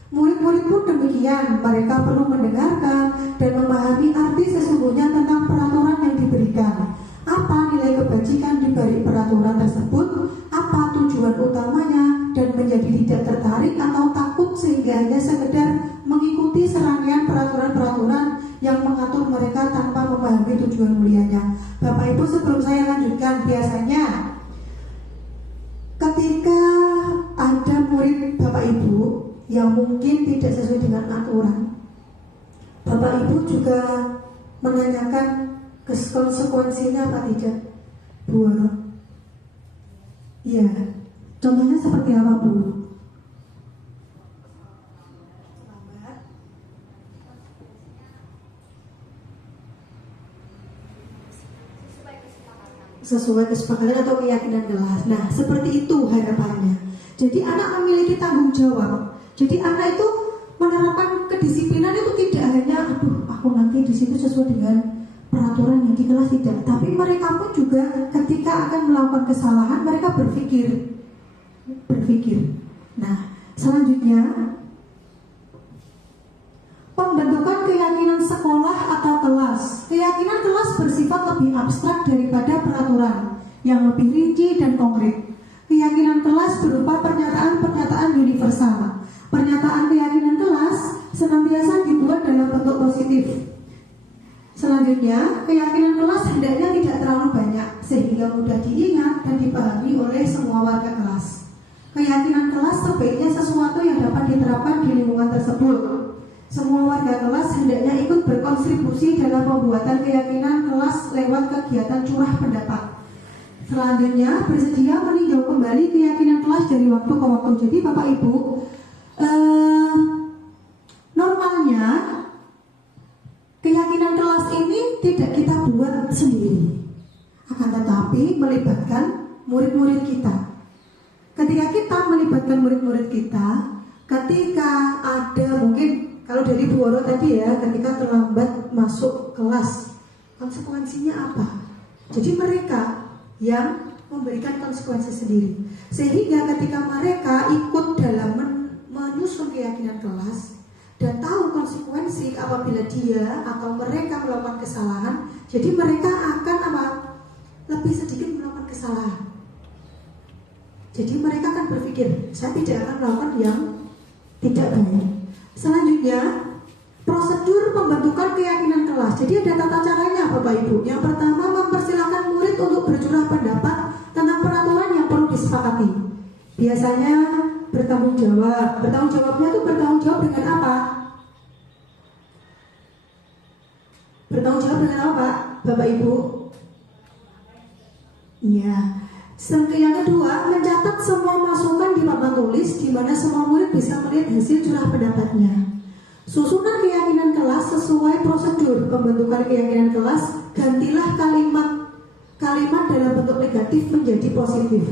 Murid-murid pun demikian, mereka perlu mendengarkan dan memahami arti sesungguhnya tentang peraturan yang diberikan. Apa nilai kebajikan di balik peraturan tersebut? Apa tujuan utamanya? Dan menjadi tidak tertarik atau takut sehingga hanya sekedar mengikuti serangkaian peraturan-peraturan yang mengatur mereka tanpa memahami tujuan mulianya. Bapak Ibu, sebelum saya lanjutkan, biasanya ketika ada murid Bapak Ibu yang mungkin tidak sesuai dengan aturan, Bapak Ibu juga menanyakan konsekuensinya apa tidak, Bu? Iya, contohnya seperti apa, Bu? Supaya sesuai kesepakatan atau keyakinan kelas. Nah, seperti itu harapannya. Jadi anak memiliki tanggung jawab. Jadi anak itu menerapkan kedisiplinan itu tidak hanya aku nanti di situ sesuai dengan peraturan yang di kelas, tidak. Tapi mereka pun juga ketika akan melakukan kesalahan mereka berpikir. Nah, selanjutnya pembentukan keyakinan sekolah atau kelas. Keyakinan kelas bersifat lebih abstrak daripada peraturan yang lebih rinci dan konkret. Keyakinan kelas berupa pernyataan-pernyataan universal. Pernyataan keyakinan kelas senantiasa dibuat dalam bentuk positif. Selanjutnya, keyakinan kelas hendaknya tidak terlalu banyak sehingga mudah diingat dan dipahami oleh semua warga kelas. Keyakinan kelas sebaiknya sesuatu yang dapat diterapkan di lingkungan tersebut. Semua warga kelas hendaknya ikut berkontribusi dalam pembuatan keyakinan kelas lewat kegiatan curah pendapat. Selanjutnya, bersedia meninjau kembali keyakinan kelas dari waktu ke waktu. Jadi Bapak Ibu, normalnya keyakinan kelas ini tidak kita buat sendiri, akan tetapi melibatkan murid-murid kita. Ketika kita melibatkan murid-murid kita, ketika ada mungkin kalau dari Bu Oro tadi ya, ketika terlambat masuk kelas, konsekuensinya apa? Jadi mereka yang memberikan konsekuensi sendiri. Sehingga ketika mereka ikut dalam menyusun keyakinan kelas dan tahu konsekuensi apabila dia atau mereka melakukan kesalahan, jadi mereka akan lebih sedikit melakukan kesalahan. Jadi mereka akan berpikir, saya tidak akan melakukan yang tidak baik. Selanjutnya, prosedur pembentukan keyakinan kelas. Jadi ada tata caranya Bapak Ibu. Yang pertama, mempersilahkan murid untuk bercurah pendapat tentang peraturan yang perlu disepakati. Biasanya bertanggung jawab. Bertanggung jawabnya itu bertanggung jawab dengan apa? Bertanggung jawab dengan apa, Bapak Ibu? Ya. Yang kedua, mencatat semua masukan di papan tulis di mana semua murid bisa melihat hasil curah pendapatnya. Susunan keyakinan kelas sesuai prosedur pembentukan keyakinan kelas. Gantilah kalimat dalam bentuk negatif menjadi positif.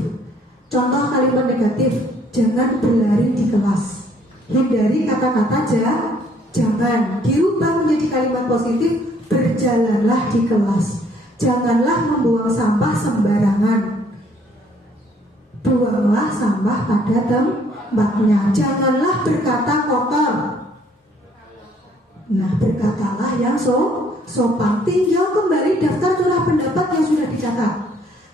Contoh kalimat negatif, jangan berlari di kelas. Hindari kata-kata jangan. Dirubah menjadi kalimat positif, berjalanlah di kelas. Janganlah membuang sampah sembarangan. Buanglah sampah pada tempatnya. Janganlah berkata kotor. Nah, berkatalah yang sopan. Tinjau kembali daftar curah pendapat yang sudah dicatat.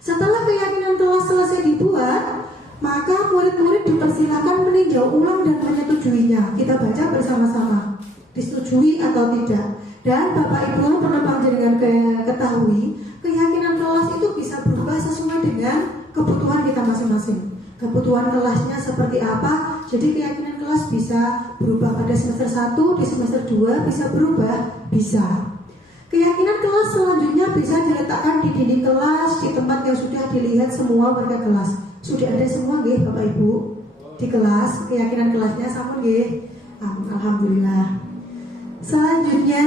Setelah keyakinan kelas selesai dibuat, maka murid-murid dipersilakan meninjau ulang dan menyetujuinya. Kita baca bersama-sama, disetujui atau tidak. Dan Bapak Ibu perlu panjenengan ketahui, keyakinan kelas itu bisa berubah sesuai dengan kebutuhan kita masing-masing. Kebutuhan kelasnya seperti apa? Jadi keyakinan kelas bisa berubah pada semester 1, di semester 2 bisa berubah, bisa. Keyakinan kelas selanjutnya bisa diletakkan di dinding kelas, di tempat yang sudah dilihat semua warga kelas. Sudah ada semua nggih Bapak Ibu di kelas, keyakinan kelasnya sampun nggih. Alhamdulillah. Selanjutnya,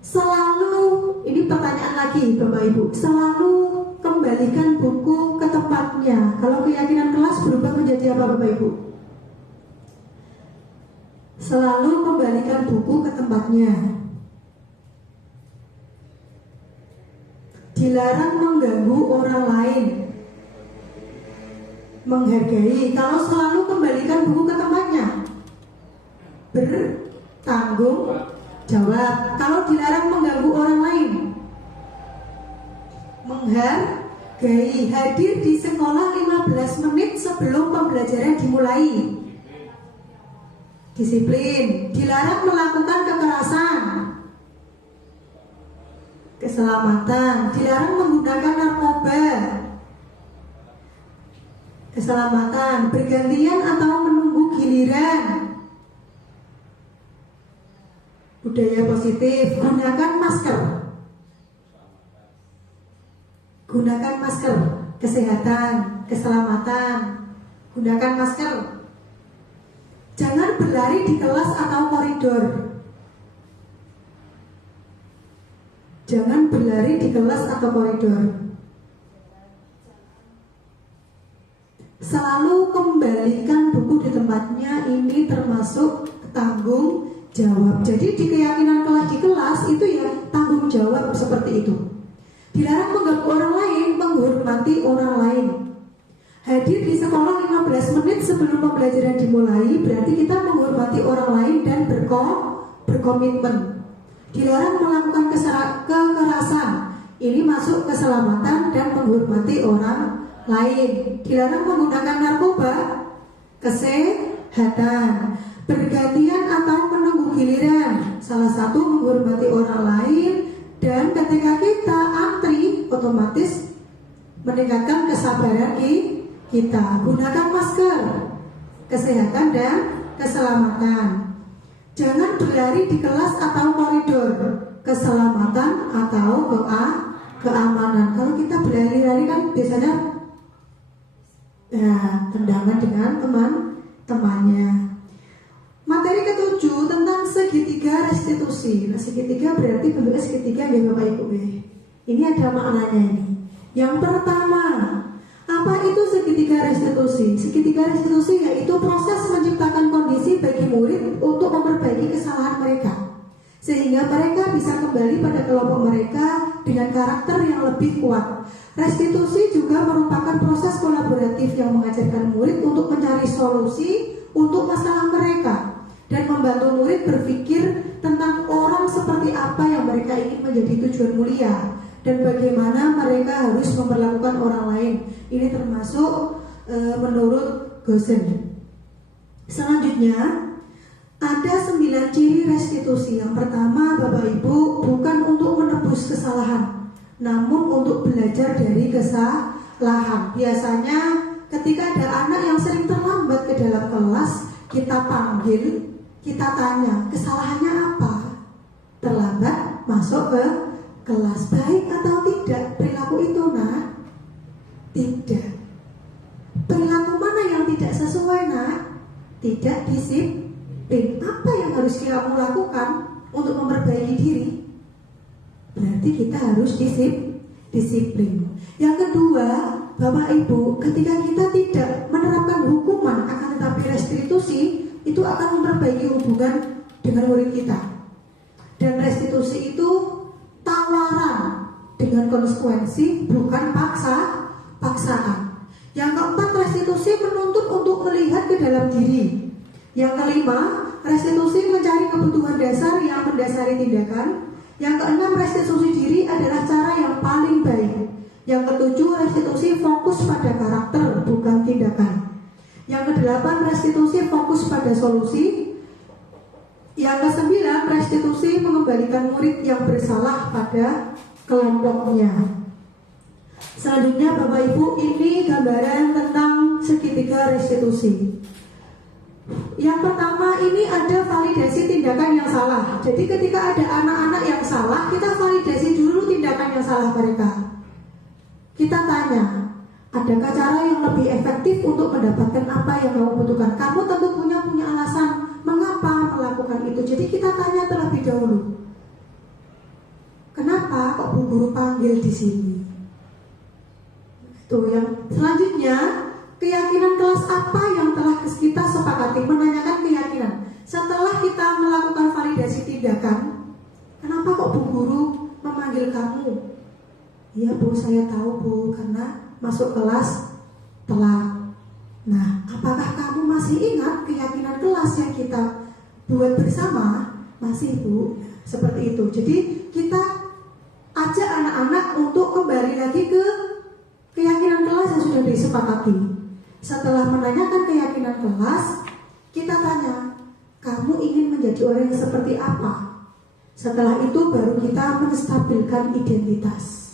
selalu, ini pertanyaan lagi Bapak Ibu, selalu kembalikan buku ke tempatnya. Kalau keyakinan kelas berubah menjadi apa Bapak Ibu? Selalu kembalikan buku ke tempatnya. Dilarang mengganggu orang lain. Menghargai. Kalau selalu kembalikan buku ke tempatnya, bertanggung jawab. Kalau dilarang mengganggu orang lain, menghargai. Hadir di sekolah 15 menit sebelum pembelajaran dimulai. Disiplin. Dilarang melakukan kekerasan. Keselamatan. Dilarang menggunakan narkoba. Keselamatan. Bergantian atau menunggu giliran. Budaya positif. Gunakan masker. Gunakan masker. Kesehatan, keselamatan. Gunakan masker. Jangan berlari di kelas atau koridor. Jangan berlari di kelas atau koridor. Selalu kembalikan buku di tempatnya, ini termasuk tanggung jawab. Jadi di keyakinan kelas di kelas itu ya tanggung jawab seperti itu. Dilarang mengganggu orang lain, menghormati orang lain. Hadir di sekolah 15 menit sebelum pembelajaran dimulai, berarti kita menghormati orang lain dan berkomitmen. Dilarang melakukan kekerasan, ini masuk keselamatan dan menghormati orang lain. Dilarang menggunakan narkoba, kesehatan. Bergantian atau menunggu giliran, salah satu menghormati orang lain. Dan ketika kita antri, otomatis meningkatkan kesabaran kita. Gunakan masker, kesehatan dan keselamatan. Jangan berlari di kelas atau koridor, keselamatan atau keamanan. Kalau kita berlari-lari kan biasanya tendangan dengan teman-temannya. Materi ke-7 tentang segitiga restitusi. Nah, segitiga berarti bentuknya segitiga ya Bapak Ibu. Ini ada maknanya ini. Yang pertama, apa itu segitiga restitusi? Segitiga restitusi yaitu proses menciptakan kondisi bagi murid untuk memperbaiki kesalahan mereka, sehingga mereka bisa kembali pada kelompok mereka dengan karakter yang lebih kuat. Restitusi juga merupakan proses kolaboratif yang mengajarkan murid untuk mencari solusi untuk masalah mereka dan membantu murid berpikir tentang orang seperti apa yang mereka ingin menjadi tujuan mulia dan bagaimana mereka harus memperlakukan orang lain. Ini termasuk menurut Gosen. Selanjutnya ada 9 ciri restitusi. Yang pertama, Bapak Ibu, bukan untuk menebus kesalahan, namun untuk belajar dari kesalahan. Biasanya ketika ada anak yang sering terlambat ke dalam kelas, kita panggil, kita tanya kesalahannya apa. Terlambat masuk ke kelas, baik atau tidak perilaku itu, nak? Tidak. Perilaku mana yang tidak sesuai, nak? Tidak disiplin. Apa yang harus kamu lakukan untuk memperbaiki diri? Berarti kita harus disiplin. Yang kedua, Bapak Ibu, ketika kita tidak menerapkan hukuman akan tetapi restitusi, itu akan memperbaiki hubungan dengan murid kita. Dan restitusi itu tawaran dengan konsekuensi, bukan paksaan. Yang keempat, restitusi menuntut untuk melihat ke dalam diri. Yang kelima, restitusi mencari kebutuhan dasar yang mendasari tindakan. Yang keenam, restitusi diri adalah cara yang paling baik. Yang ketujuh, restitusi fokus pada karakter, bukan tindakan. Yang kedelapan, restitusi fokus pada solusi. Yang kesembilan, restitusi mengembalikan murid yang bersalah pada kelompoknya. Selanjutnya Bapak Ibu, ini gambaran tentang segitiga restitusi. Yang pertama, ini ada validasi tindakan yang salah. Jadi ketika ada anak-anak yang salah, kita validasi dulu tindakan yang salah mereka. Kita tanya, adakah cara yang lebih efektif untuk mendapatkan apa yang kamu butuhkan? Kamu tentu punya alasan mengapa melakukan itu. Jadi kita tanya terlebih dahulu, kenapa kok Bu Guru panggil di sini? Itu yang selanjutnya, keyakinan kelas apa yang telah kita sepakati? Menanyakan keyakinan. Setelah kita melakukan validasi tindakan, kenapa kok Bu Guru memanggil kamu? Iya Bu, saya tahu Bu, karena masuk kelas telat. Nah, apakah kamu masih ingat keyakinan kelas yang kita buat bersama? Masih Bu, seperti itu. Jadi kita ajak anak-anak untuk kembali lagi ke keyakinan kelas yang sudah disepakati. Setelah menanyakan keyakinan kelas, kita tanya, kamu ingin menjadi orang yang seperti apa? Setelah itu baru kita menstabilkan identitas.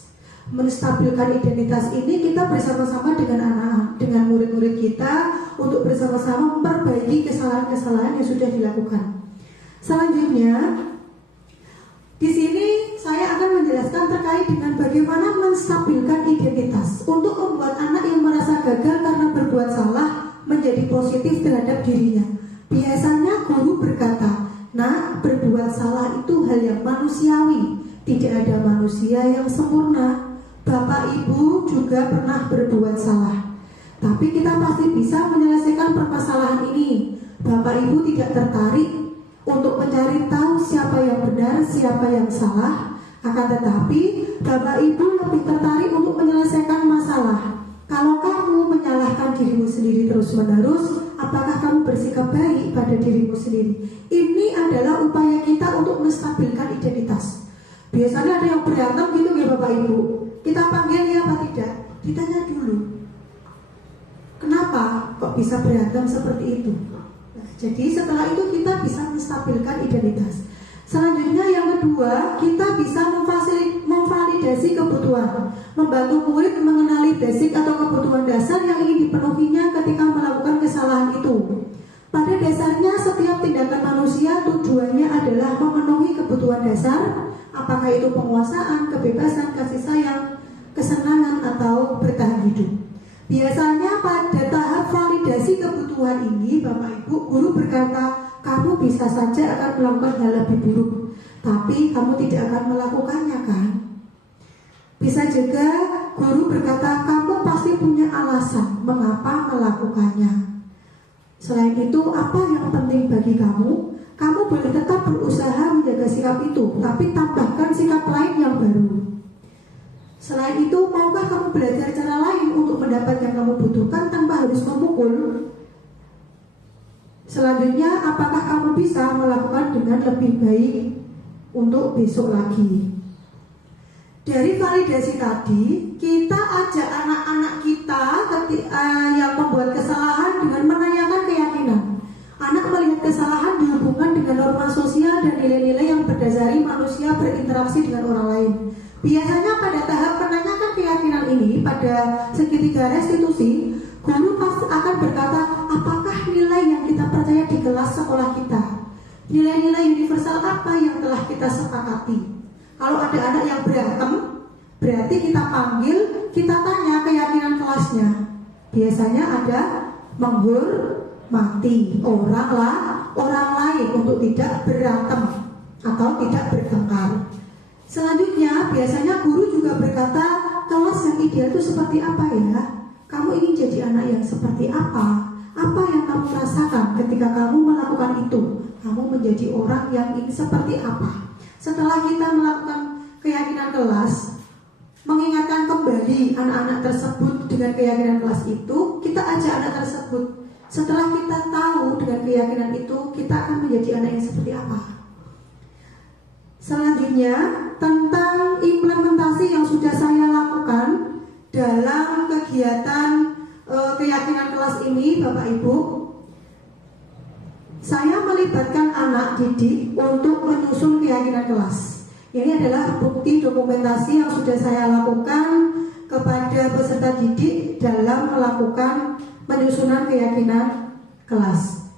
Menstabilkan identitas ini kita bersama-sama dengan anak-anak, dengan murid-murid kita untuk bersama-sama memperbaiki kesalahan-kesalahan yang sudah dilakukan. Selanjutnya, di sini saya akan menjelaskan terkait dengan bagaimana menstabilkan identitas untuk membuat anak yang merasa gagal karena berbuat salah menjadi positif terhadap dirinya. Biasanya guru berkata, nah, berbuat salah itu hal yang manusiawi, tidak ada manusia yang sempurna. Bapak Ibu juga pernah berbuat salah. Tapi kita pasti bisa menyelesaikan permasalahan ini. Bapak Ibu tidak tertarik untuk mencari tahu siapa yang benar, siapa yang salah. Akan tetapi Bapak Ibu lebih tertarik untuk menyelesaikan masalah. Kalau kamu menyalahkan dirimu sendiri terus-menerus, apakah kamu bersikap baik pada dirimu sendiri? Ini adalah upaya kita untuk menstabilkan identitas. Biasanya ada yang berantem gitu ya Bapak Ibu. Kita panggil ya apa tidak? Ditanya dulu. Kenapa kok bisa berantem seperti itu? Nah, jadi setelah itu kita bisa menstabilkan identitas. Selanjutnya yang kedua, kita bisa memvalidasi kebutuhan, membantu murid mengenali basic atau kebutuhan dasar yang ingin dipenuhinya ketika melakukan kesalahan itu. Pada dasarnya setiap tindakan manusia tujuannya adalah memenuhi kebutuhan dasar, apakah itu penguasaan, kebebasan, kasih sayang, kesenangan, atau bertahan hidup. Biasanya pada tahap validasi kebutuhan ini, Bapak Ibu, guru berkata, kamu bisa saja akan melakukan hal lebih buruk, tapi kamu tidak akan melakukannya kan? Bisa juga guru berkata, kamu pasti punya alasan mengapa melakukannya. Selain itu, apa yang penting bagi kamu? Kamu boleh tetap berusaha menjaga sikap itu, tapi tambahkan sikap lain yang baru. Selain itu, maukah kamu belajar cara lain untuk mendapat yang kamu butuhkan tanpa harus memukul? Selanjutnya, apakah kamu bisa melakukan dengan lebih baik untuk besok lagi? Dari validasi tadi, kita ajak anak-anak kita yang membuat kesalahan dengan menanyakan keyakinan. Anak melihat kesalahan dihubungkan dengan norma sosial dan nilai-nilai yang berdasari manusia berinteraksi dengan orang lain. Biasanya pada tahap menanyakan keyakinan ini, pada segitiga restitusi, guru pasti akan berkata, apakah nilai yang kita percaya di kelas sekolah kita? Nilai-nilai universal apa yang telah kita sepakati? Kalau ada anak yang berantem, berarti kita panggil, kita tanya keyakinan kelasnya. Biasanya ada menghormati orang lain untuk tidak berantem atau tidak bertengkar. Selanjutnya, biasanya guru juga berkata, kelas yang ideal itu seperti apa ya? Kamu ingin jadi anak yang seperti apa? Apa yang kamu rasakan ketika kamu melakukan itu? Kamu menjadi orang yang ingin seperti apa? Setelah kita melakukan keyakinan kelas, mengingatkan kembali anak-anak tersebut dengan keyakinan kelas itu, kita ajak anak tersebut. Setelah kita tahu dengan keyakinan itu, kita akan menjadi anak yang seperti apa? Selanjutnya, tentang implementasi yang sudah saya lakukan dalam kegiatan keyakinan kelas ini, Bapak Ibu, saya melibatkan anak didik untuk menyusun keyakinan kelas. Ini adalah bukti dokumentasi yang sudah saya lakukan kepada peserta didik dalam melakukan penyusunan keyakinan kelas.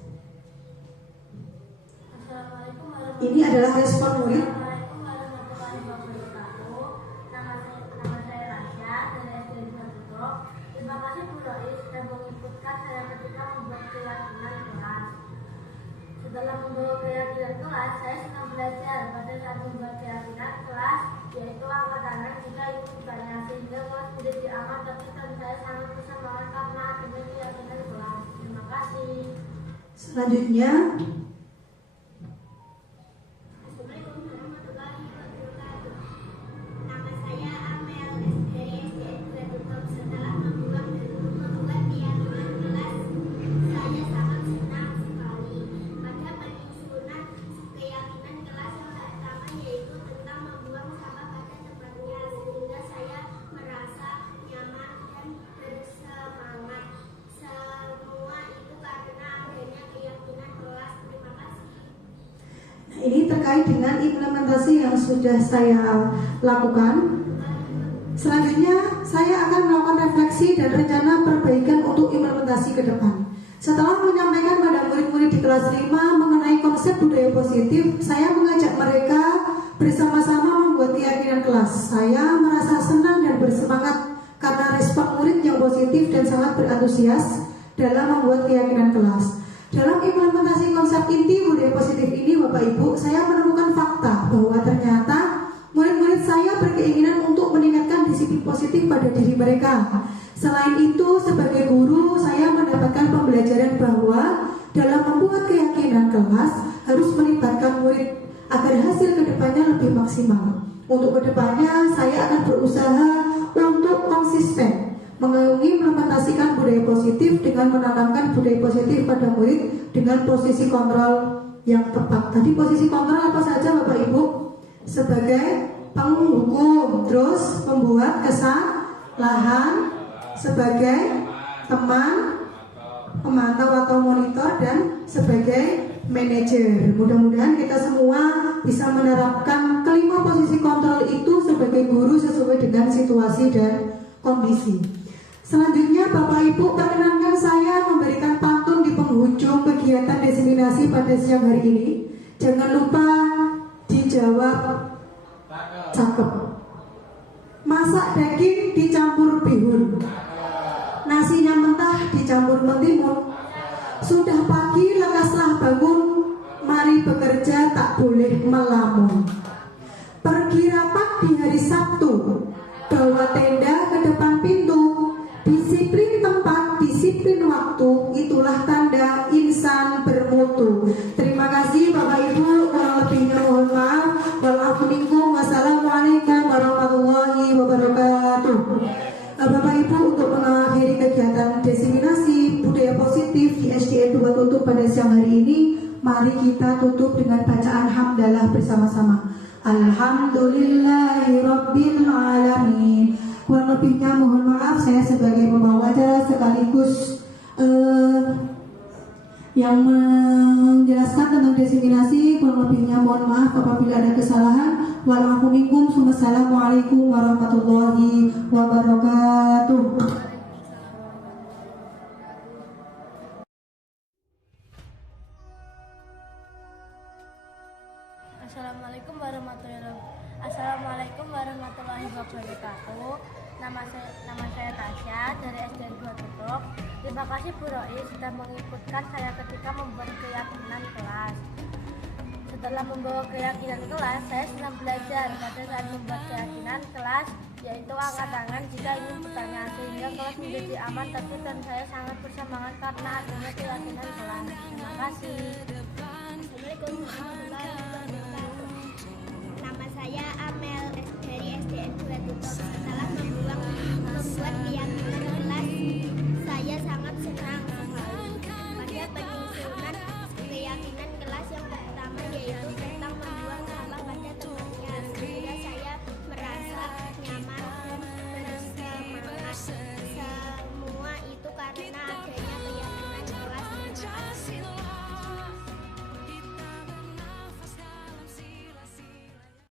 Ini adalah respon murid. Terima kasih Bu Rois sudah mengikutkan saya ketika membuat keyakinan kelas. Setelah membawa keyakinan kelas, saya senang belajar. Pada saat membuat keyakinan kelas, yaitu angkat tangan jika itu ditanya, sehingga kelas tidak diangkat, tapi saya sangat bersemangat karena adanya keyakinan kelas. Terima kasih. Selanjutnya, Assalamualaikum warahmatullahi wabarakatuh. Nama saya Amel dari SD Tutup. Setelah membuat keyakinan kelas, saya sangat senang sekali. Pada penyusunan keyakinan kelas yang pertama yaitu tentang membuang sampah pada tempatnya, sehingga saya merasa nyaman dan bersemangat. Semua itu karena adanya keyakinan kelas. Terima kasih. ini terkait dengan implementasi yang sudah saya lakukan. Selanjutnya, saya akan melakukan refleksi dan rencana perbaikan untuk implementasi ke depan. Setelah menyampaikan pada murid-murid di kelas 5 mengenai konsep budaya positif, saya mengajak mereka bersama-sama membuat keyakinan kelas. Saya merasa senang dan bersemangat karena respon murid yang positif dan sangat berantusias dalam membuat keyakinan kelas. Dalam implementasi konsep inti budaya positif ini, Bapak Ibu, saya menemukan fakta bahwa ternyata Murid-murid saya berkeinginan untuk meningkatkan disiplin positif pada diri mereka. Selain itu, sebagai guru, saya mendapatkan pembelajaran bahwa dalam membuat keyakinan kelas harus melibatkan murid agar hasil kedepannya lebih maksimal. Untuk kedepannya, saya akan berusaha untuk konsisten mengayomi implementasikan budaya positif dengan menanamkan budaya positif pada murid dengan posisi kontrol yang tepat. Tadi posisi kontrol apa saja Bapak Ibu? Sebagai penghukum, terus membuat kesalahan, sebagai teman, pemantau atau monitor, dan sebagai manajer. Mudah-mudahan kita semua bisa menerapkan kelima posisi kontrol itu sebagai guru sesuai dengan situasi dan kondisi. Selanjutnya Bapak Ibu, perkenankan saya memberikan pantun di penghujung kegiatan diseminasi pada siang hari ini. Jangan lupa dijawab cakep. Masak daging dicampur bihun, nasinya mentah dicampur mentimun. Sudah pagi lekaslah bangun, mari bekerja tak boleh melamun. Pergi rapat di hari Sabtu, bawa tenda ke depan pintu. Disiplin tempat, disiplin waktu, itulah tanda insan bermutu. Terima kasih Bapak Ibu, kurang lebihnya mohon maaf. Wassalamualaikum warahmatullahi wabarakatuh. Bapak Ibu, untuk mengakhiri kegiatan diseminasi budaya positif di SDN 2 Tutup pada siang hari ini, mari kita tutup dengan bacaan hamdalah bersama-sama. Alhamdulillahirabbil alamin. Kurang lebihnya mohon maaf, saya sebagai pembawa acara sekaligus yang menjelaskan tentang diseminasi. Kurang lebihnya mohon maaf apabila ada kesalahan. Wassalamualaikum warahmatullahi wabarakatuh. Assalamualaikum warahmatullahi wabarakatuh. Nama saya Tasya dari SDN 2 Tutup. Terima kasih Bu Roi sudah mengikutkan saya ketika membuat keyakinan kelas. Setelah membawa keyakinan kelas, saya senang belajar pada saat membuat keyakinan kelas, yaitu angkat tangan jika ingin bertanya, sehingga kelas menjadi aman, tertib, dan saya sangat bersemangat karena adanya keyakinan kelas. Terima kasih. Assalamualaikum warahmatullahi wabarakatuh.